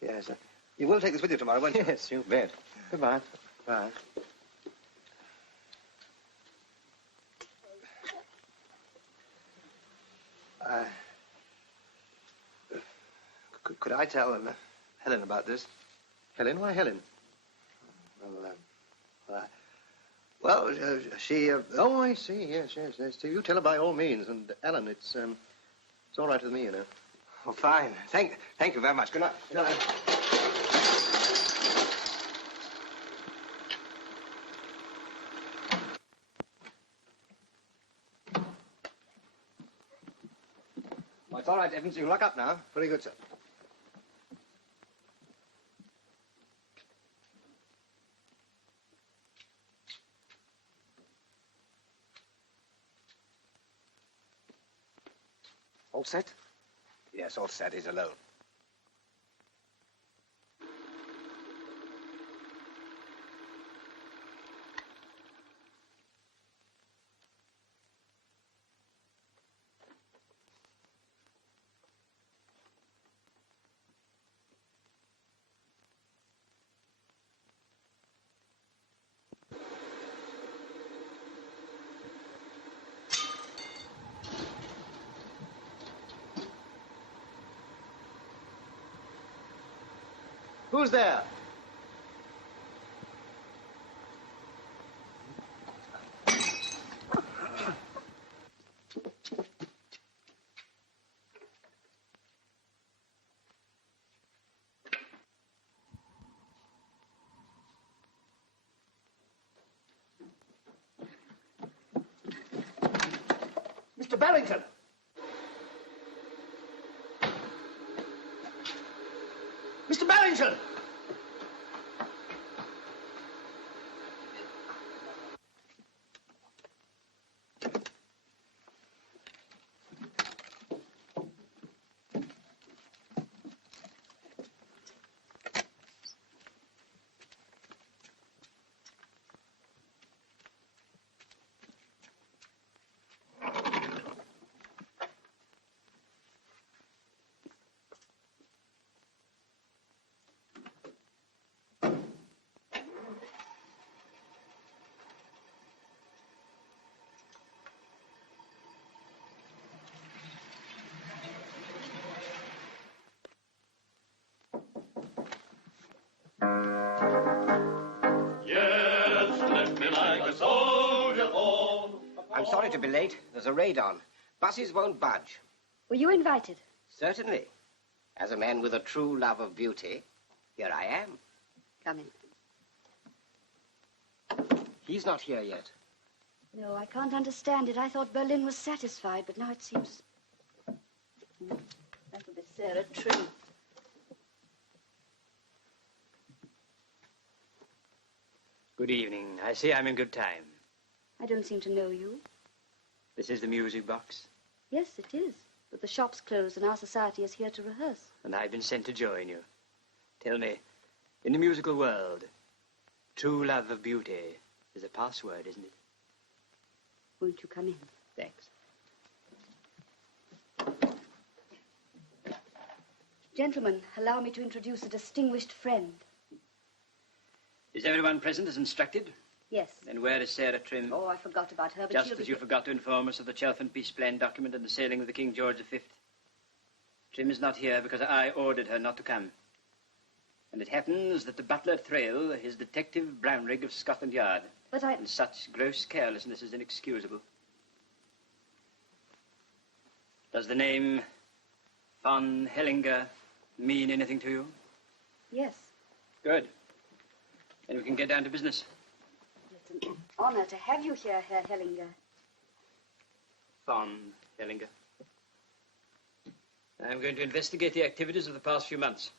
Yes. You will take this with you tomorrow, won't you? Yes, you bet. Goodbye. Bye. Could I tell Helen about this? Helen? Why Helen? She... Oh, I see. Yes. So you tell her by all means. And, Alan, it's all right with me, you know. Oh, fine. Thank you very much. Good night. Good night. Well, it's all right, Evans. You can lock up now. Very good, sir. All set? Yes, all set. He's alone. Who's there? Mr. Barrington! Mr. Barrington! I'm sorry to be late. There's a raid on. Buses won't budge. Were you invited? Certainly. As a man with a true love of beauty, here I am. Come in. He's not here yet. No, I can't understand it. I thought Berlin was satisfied, but now it seems... That'll be Sarah Trim. Good evening. I see I'm in good time. I don't seem to know you. This is the music box, Yes, it is. But the shop's closed and our society is here to rehearse. and I've been sent to join you. Tell me, in the musical world, true love of beauty is a password, isn't it? Won't you come in? Thanks. Gentlemen, allow me to introduce a distinguished friend. Is everyone present as instructed? Yes. Then where is Sarah Trim? Oh, I forgot about her, but Just she'll as be... you forgot to inform us of the Chelford Peace Plan document and the sailing of the King George V. Trim is not here because I ordered her not to come. And it happens that the butler Thrale is Detective Brownrigg of Scotland Yard. But I... And such gross carelessness is inexcusable. Does the name von Hellinger mean anything to you? Yes. Good. Then we can get down to business. It's an honor to have you here, Herr Hellinger. Von Hellinger. I'm going to investigate the activities of the past few months.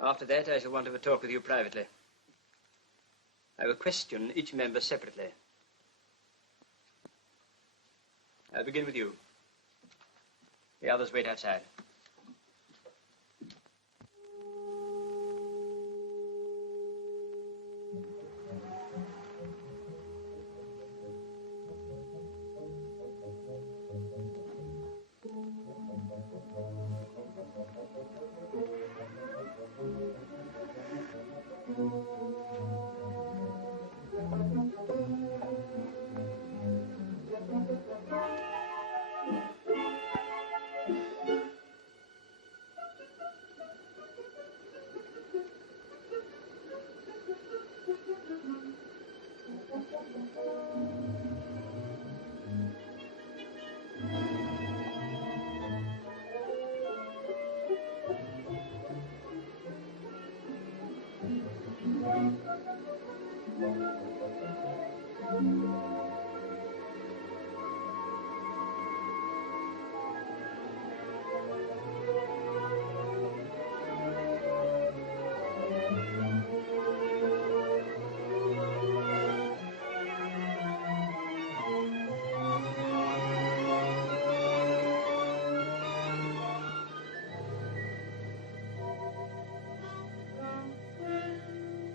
After that, I shall want to have a talk with you privately. I will question each member separately. I'll begin with you. The others wait outside.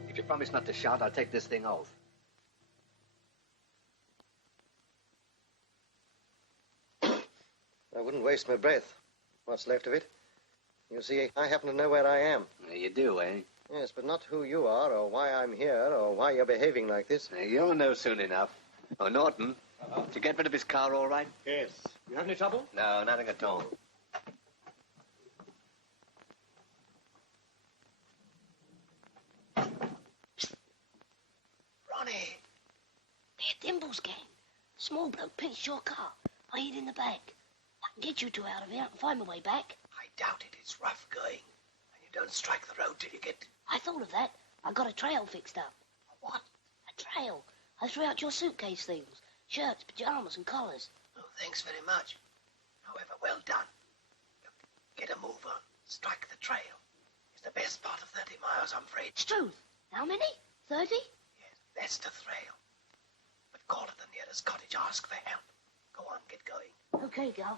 If you promise not to shout, I'll take this thing off. I wouldn't waste my breath. What's left of it? You see, I happen to know where I am. You do, eh? Yes, but not who you are, or why I'm here, or why you're behaving like this. You'll know soon enough. Oh, Norton, did you get rid of his car all right? Yes. You have any trouble? No, nothing at all. Ronnie! They're Dimble's gang. Small bloke pinched your car. I hid in the back. I can get you two out of here and find my way back. I doubt it. It's rough going. And you don't strike the road till you get... I thought of that. I got a trail fixed up. What? A trail. I threw out your suitcase things. Shirts, pyjamas and collars. Oh, thanks very much. However, well done. Look, get a move on. Strike the trail. It's the best part of 30 miles, I'm afraid. It's truth. How many? 30? Yes, that's the thrill. But call at the nearest cottage, ask for help. Go on, get going. Okay, Gal.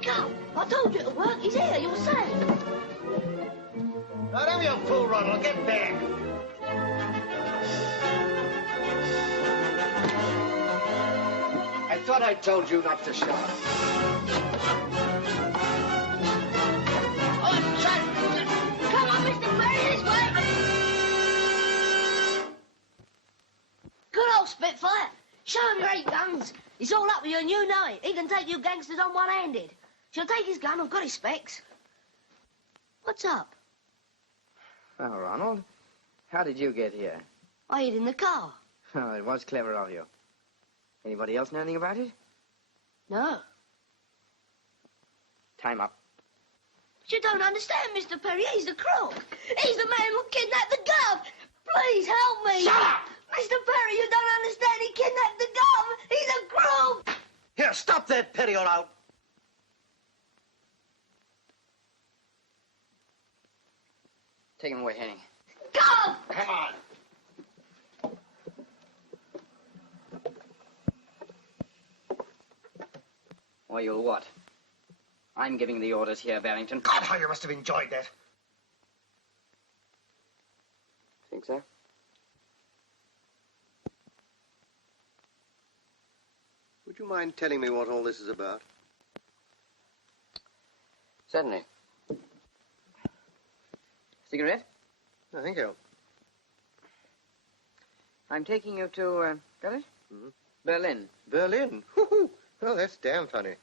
Gal, I told you to work. He's here. You're safe. Now, don't be a fool, Ronald. Get back. I thought I told you not to shout. Come on, Mr. Perry, this way. Good old Spitfire. Show him your 8 guns. He's all up with you and you know it. He can take you gangsters on one-handed. Shall I take his gun? I've got his specs. What's up? Oh, Ronald, how did you get here? I hid in the car. Oh, it was clever of you. Anybody else know anything about it? No. Time up. But you don't understand, Mr. Perry. He's the crook. He's the man who kidnapped the gov. Please help me. Shut up! Mr. Perry, you don't understand. He kidnapped the gov. He's a crook. Here, stop that, Perry, or out. Take him away, Henning. Gov! Come on. Or you'll what? I'm giving the orders here, Barrington. God, how you must have enjoyed that. Think so? Would you mind telling me what all this is about? Certainly. Cigarette? No, thank you. I'm taking you to, got it? Mm-hmm. Berlin. Berlin? Woo-hoo. Oh, that's damn funny.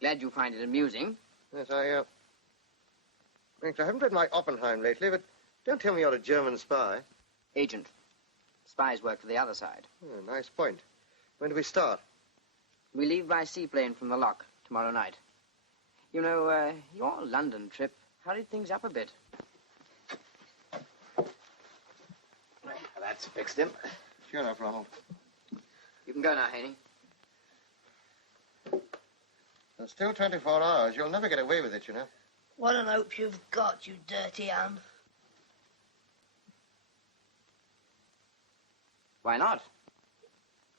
Glad you find it amusing. Yes, Thanks, I haven't read my Oppenheim lately, but don't tell me you're a German spy. Agent. Spies work for the other side. Oh, nice point. When do we start? We leave by seaplane from the lock tomorrow night. You know, your London trip hurried things up a bit. That's fixed him. Sure enough, Ronald. You can go now, Haney. There's still 24 hours. You'll never get away with it, you know. What an hope you've got, you dirty ham. Why not?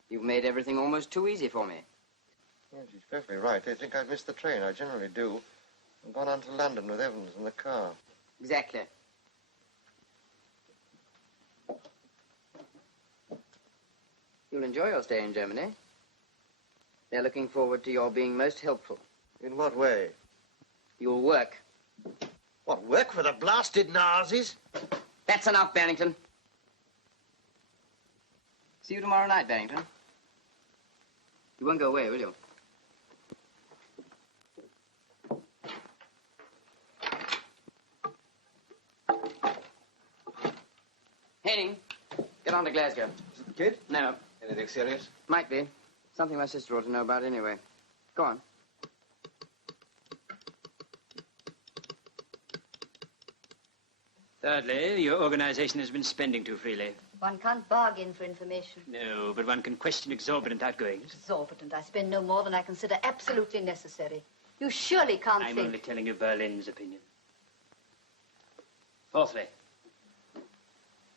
You've made everything almost too easy for me. Yes, she's perfectly right. They think I've missed the train. I generally do. I've gone on to London with Evans in the car. Exactly. You'll enjoy your stay in Germany. They're looking forward to your being most helpful. In what way? You'll work. What, work for the blasted Nazis? That's enough, Barrington. See you tomorrow night, Barrington. You won't go away, will you? Training. Get on to Glasgow. Is it the kid? No. Anything serious? Might be. Something my sister ought to know about anyway. Go on. Thirdly, your organization has been spending too freely. One can't bargain for information. No, but one can question exorbitant outgoings. Exorbitant. I spend no more than I consider absolutely necessary. You surely can't I'm think... only telling you Berlin's opinion. Fourthly,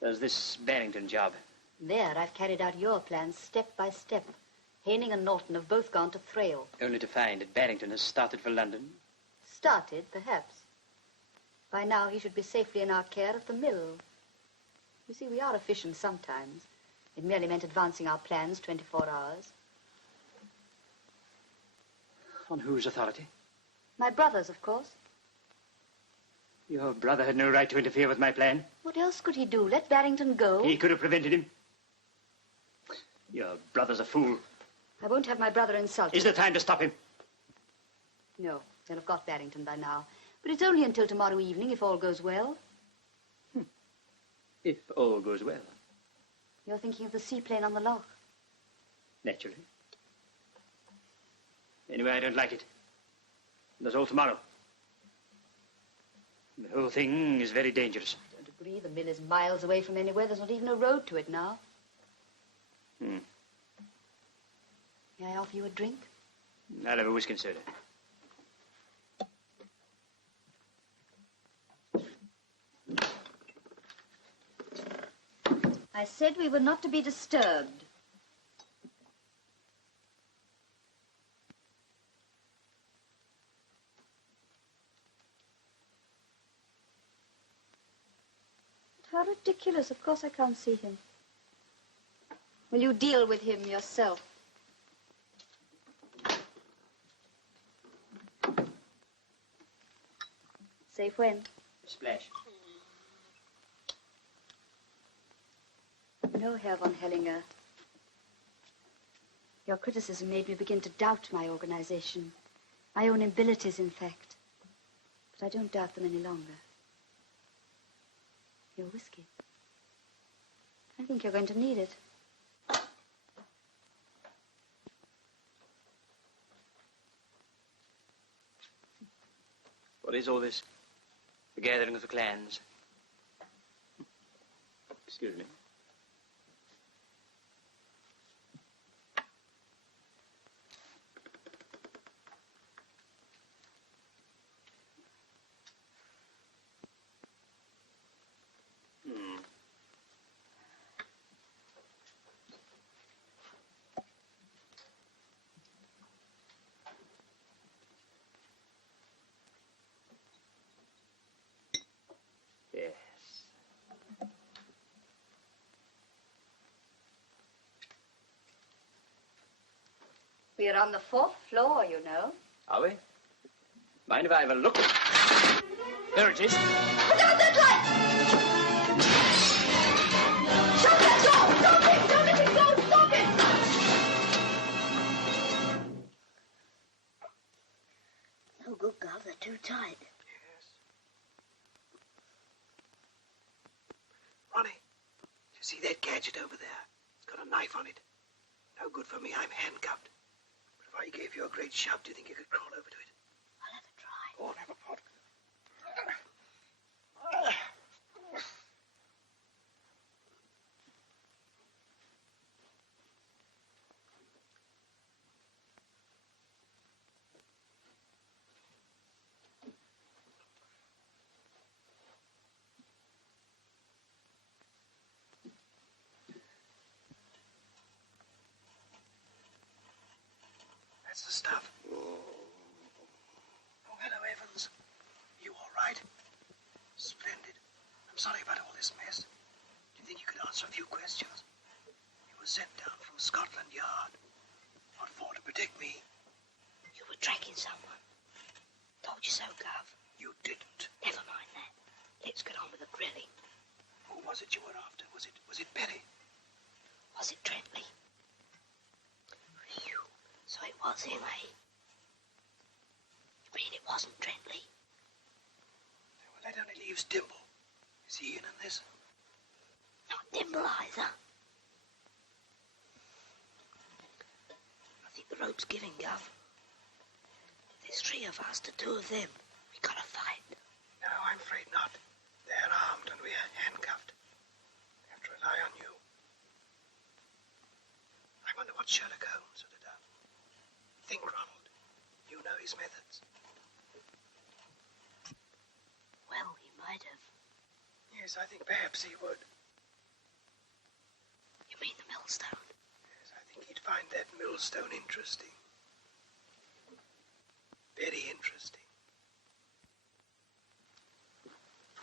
there's this Barrington job. There, I've carried out your plans step by step. Haining and Norton have both gone to Thrale. Only to find that Barrington has started for London. Started, perhaps. By now, he should be safely in our care at the mill. You see, we are efficient sometimes. It merely meant advancing our plans 24 hours. On whose authority? My brother's, of course. Your brother had no right to interfere with my plan. What else could he do? Let Barrington go? He could have prevented him. Your brother's a fool. I won't have my brother insulted. Is there time to stop him? No, they'll have got Barrington by now. But it's only until tomorrow evening, if all goes well. If all goes well. You're thinking of the seaplane on the loch. Naturally. Anyway, I don't like it. There's all tomorrow. The whole thing is very dangerous. I don't agree. The mill is miles away from anywhere. There's not even a road to it now. Hmm. May I offer you a drink? I'll have a whiskey and soda. I said we were not to be disturbed. How ridiculous. Of course I can't see him. Will you deal with him yourself? Safe when? Splash. No, Herr von Hellinger. Your criticism made me begin to doubt my organization. My own abilities, in fact. But I don't doubt them any longer. Your whiskey. I think you're going to need it. What is all this? The gathering of the clans. Excuse me. We're on the 4th floor, you know. Are we? Mind if I have a look? There it is. Put out that light! Shut that door! Stop it! Don't let it go! Stop it! No good, Gov. They're too tight. Ronnie, do you see that gadget over there? It's got a knife on it. No good for me. I'm handcuffed. But if I gave you a great shove, do you think you could crawl over to it? I'll have a try. Go on, have a pot. That's the stuff. Oh, hello, Evans. You all right? Splendid. I'm sorry about all this mess. Do you think you could answer a few questions? You were sent down from Scotland Yard. What for? To protect me? You were tracking someone. Told you so, Gov. You didn't. Never mind that. Let's get on with the grilling. Who was it you were after? Was it Perry? Was it Trentley? Phew. So it was him, eh? You mean it wasn't Trentley? Well, that only leaves Dimble. Is he in on this? Not Dimble either. I think the rope's giving, Gov. There's 3 of us to 2 of them. We gotta fight. No, I'm afraid not. They're armed and we're handcuffed. We have to rely on you. I wonder what Sherlock Holmes would have done. Think, Ronald. You know his methods. Well, he might have. Yes, I think perhaps he would. You mean the millstone? Yes, I think he'd find that millstone interesting. Very interesting.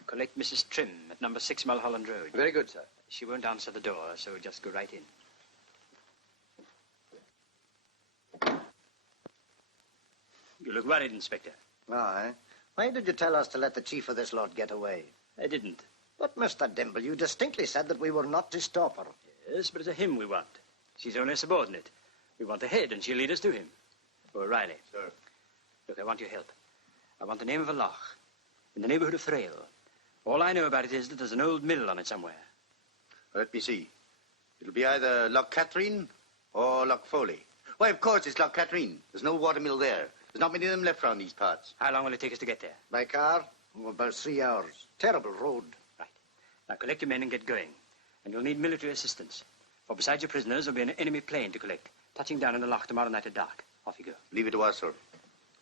Collect Mrs. Trim at number 6 Mulholland Road. Very good, sir. She won't answer the door, so just go right in. You look worried, Inspector. Aye. Why did you tell us to let the chief of this lot get away? I didn't. But, Mr. Dimble, you distinctly said that we were not to stop her. Yes, but it's a him we want. She's only a subordinate. We want the head, and she'll lead us to him. Oh, Riley. Sir. Look, I want your help. I want the name of a loch in the neighborhood of Thrale. All I know about it is that there's an old mill on it somewhere. Let me see. It'll be either Loch Catherine or Loch Foley. Why, of course, it's Loch Catherine. There's no watermill there. There's not many of them left round these parts. How long will it take us to get there? By car? Oh, about 3 hours. Terrible road. Right. Now, collect your men and get going. And you'll need military assistance. For besides your prisoners, there'll be an enemy plane to collect. Touching down in the loch tomorrow night at dark. Off you go. Leave it to us, sir.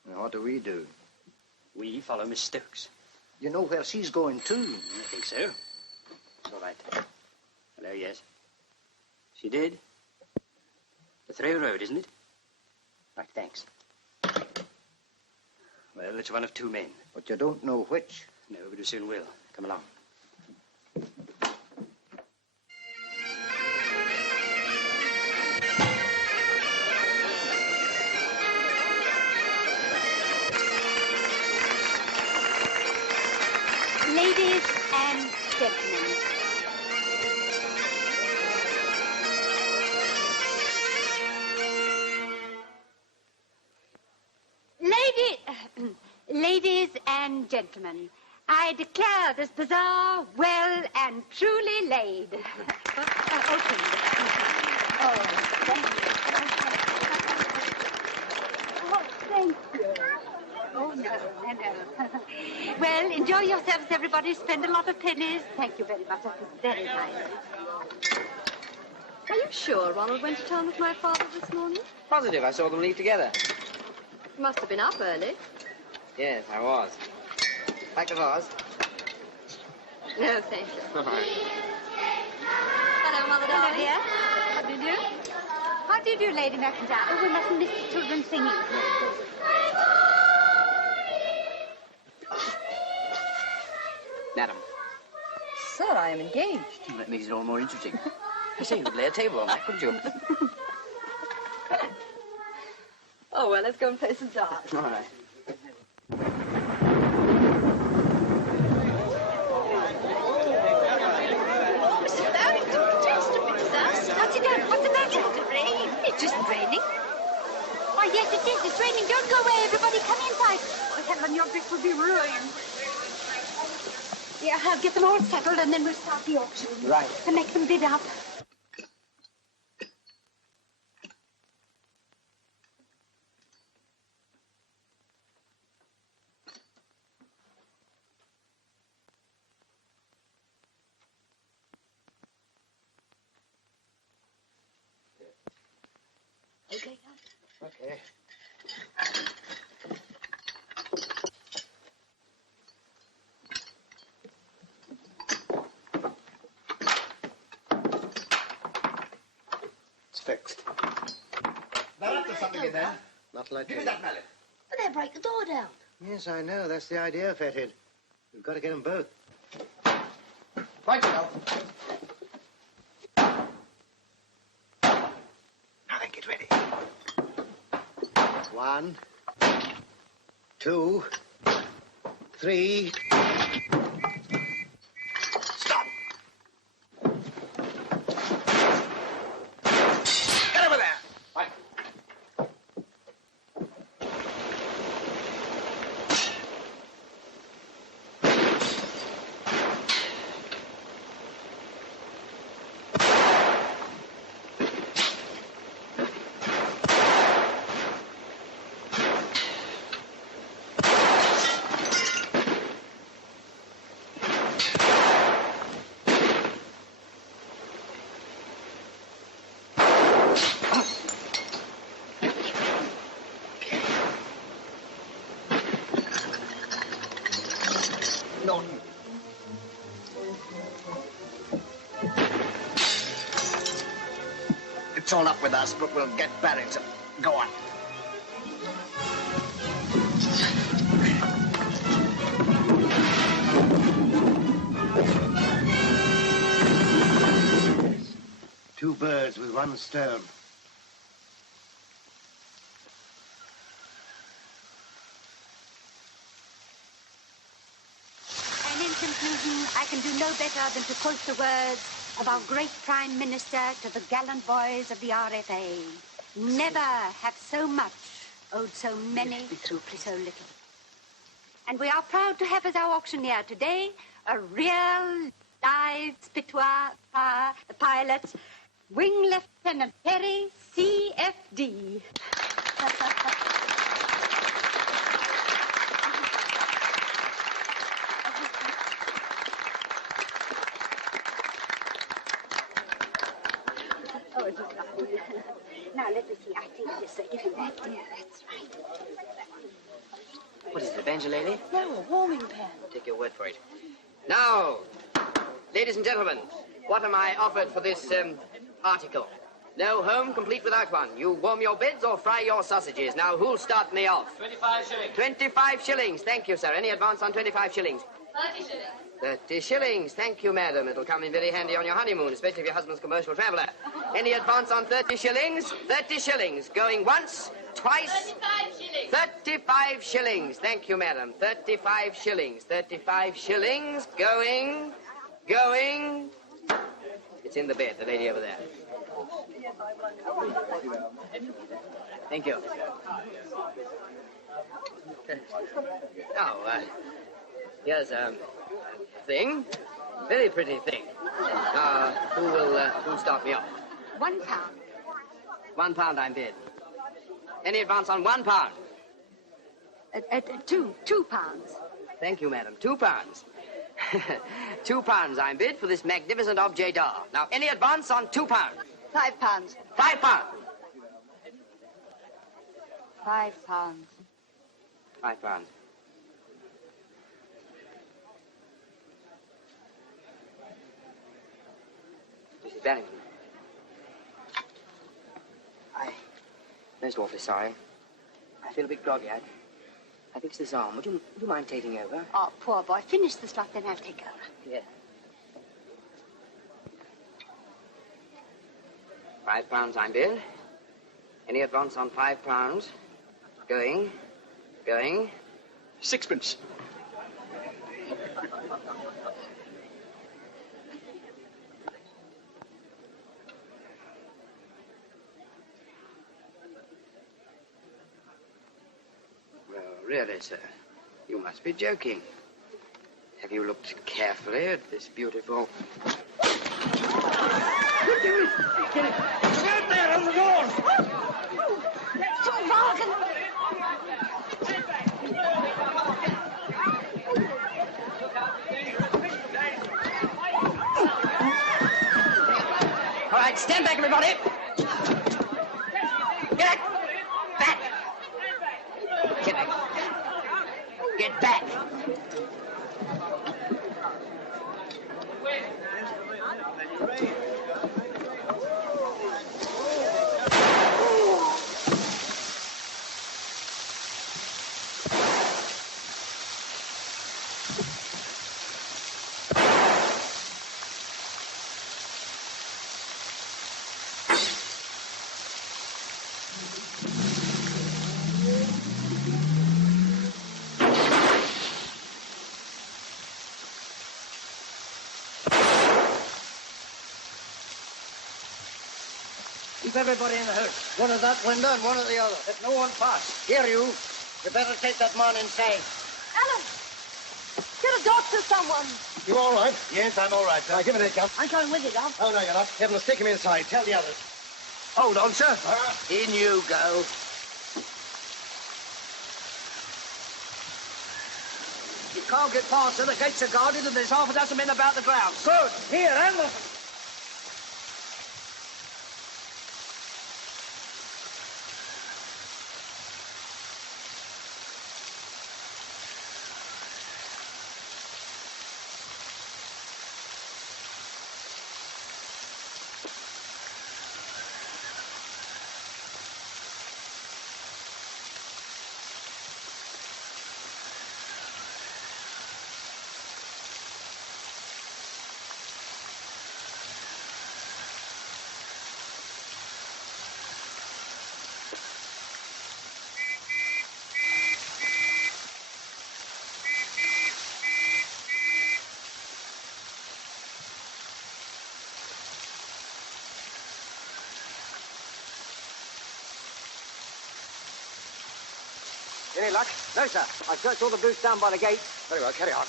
Now, what do we do? We follow Miss Stokes. You know where she's going to? I think so. All right. Hello, yes. She did? The Thrale Road, isn't it? Right, thanks. Well, it's one of 2 men. But you don't know which. No, but we soon will. Come along. Ladies and gentlemen. Ladies and gentlemen, I declare this bazaar well and truly laid. Open. Oh, thank you. Oh, thank you. Oh, no. Well, enjoy yourselves, everybody. Spend a lot of pennies. Thank you very much. That was very nice. Are you sure Ronald went to town with my father this morning? Positive. I saw them leave together. You must have been up early. Yes, I was. Like the vase? No, thank you. All right. Hello, Mother darling. Hello, dear. How do you do? How do you do, Lady McIntyre? Oh, we mustn't miss the children singing. Madam. Sir, I am engaged. That makes it all more interesting. I say, you could lay a table on that, couldn't you? Oh, well, let's go and play some darts. All right. Mrs. Barrington, just a bit of us. What's it done? What's the matter? The rain. It isn't raining. Why, yes, it is. It's raining. Don't go away. Everybody, come inside. Oh, Helen, your dress will be ruined. Yeah, I'll get them all settled, and then we'll start the auction. Right. And make them bid up. Okay, Okay. It's fixed. Mallet or something in there? Not like Give me that mallet. But they'll break the door down. Yes, I know. That's the idea, Fathead. We've got to get them both. Right, now. Now then, get ready. 1, 2, 3. Stop! Get over there! Right. It's all up with us, but we'll get Barrington. Go on. Two birds with one stone. And in conclusion, I can do no better than to quote the words of our great Prime Minister to the gallant boys of the RFA. Never have so much owed so many to so little. And we are proud to have as our auctioneer today a real live Spitwa pilot, Wing Lieutenant Perry, CFD. Oh, it's lovely. Now, let me see. I think this. Give him that. Yeah, that's right. What is it, a banjolele? No, a warming pan. Take your word for it. Now, ladies and gentlemen, what am I offered for this article? No home complete without one. You warm your beds or fry your sausages. Now, who'll start me off? 25 shillings. 25 shillings. Thank you, sir. Any advance on 25 shillings? 30 shillings. 30 shillings. Thank you, madam. It'll come in very handy on your honeymoon, especially if your husband's a commercial traveller. Any advance on 30 shillings? 30 shillings. Going once, twice. 35 shillings. 35 shillings. Thank you, madam. 35 shillings. 35 shillings. Going. It's in the bed, the lady over there. Thank you. Now, here's a thing. Very pretty thing. Who'll start me off? £1. £1 I'm bid. Any advance on £1? £2. Thank you, madam. £2. £2 I'm bid for this magnificent objet d'art. Now, any advance on £2? £5. £5. £5. £5. Mrs. Barrington. I'm most awfully sorry. I feel a bit groggy. I think it's this arm. Would you mind taking over? Oh, poor boy. Finish the slot, then I'll take over. Yeah. £5 I'm bid. Any advance on £5? Going. Sixpence. Well, really, sir, you must be joking. Have you looked carefully at this beautiful... Get there on the doors! All right, stand back, everybody. Get back. Get back. Keep everybody in the house. One at that window and one at the other. Let no one pass. Here, you. You better take that man inside. Alan! Get a doctor, someone. You all right? Yes, I'm all right, sir. Give me that gun. I'm coming with you, Gov. Oh, no, you're not. Heavens, take him inside. Tell the others. Hold on, sir. In you go. You can't get past, sir. The gates are guarded and there's half a dozen men about the grounds. Good. Here, Anderson. Any luck? No, sir. I searched all the booths down by the gate. Very well, carry on.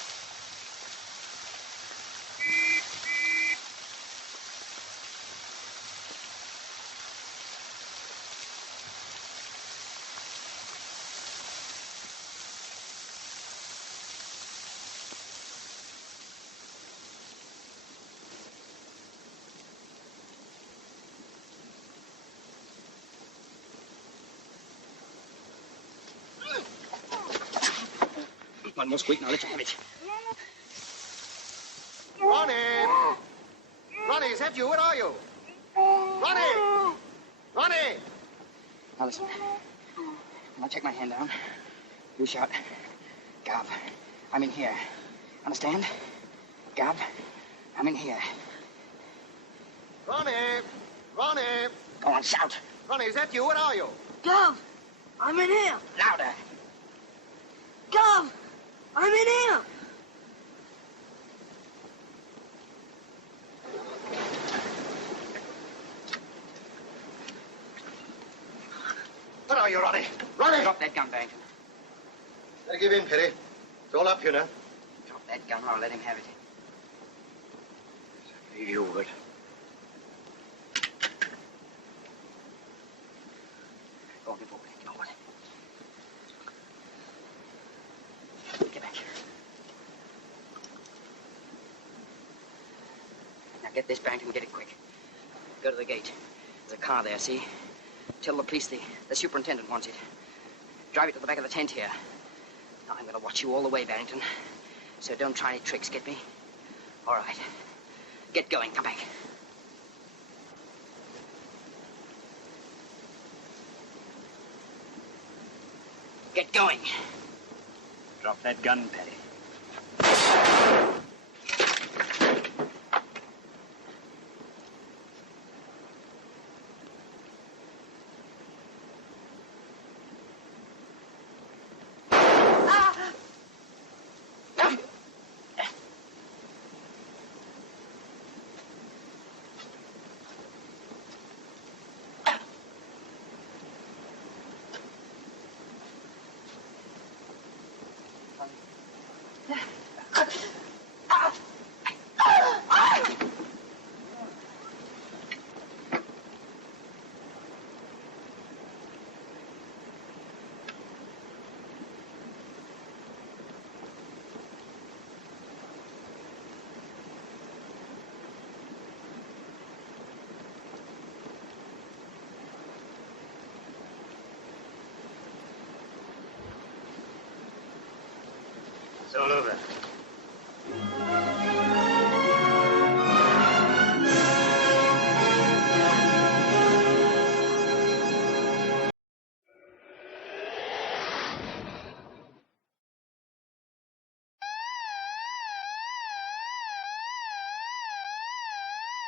One more squeak, now let you have it. Ronnie! Ronnie, is that you? Where are you? Ronnie! Ronnie! Now listen. When I take my hand down, you shout, Gov, I'm in here. Understand? Gov, I'm in here. Ronnie! Ronnie! Go on, shout. Ronnie, is that you? Where are you? Gov, I'm in here. Louder. Gov, I'm in here. Where are you, Ronnie? Ronnie! Drop that gun, Barrington. Better give in, Perry. It's all up, you know. Drop that gun or I'll let him have it. You would. Go on, get forward. Get forward. Get back. Now get this, Barrington, get it quick. Go to the gate. There's a car there, see? Tell the police the superintendent wants it. Drive it to the back of the tent here. Now, I'm going to watch you all the way, Barrington. So don't try any tricks, get me? All right. Get going. Come back. Get going. Drop that gun, Paddy. It's all over.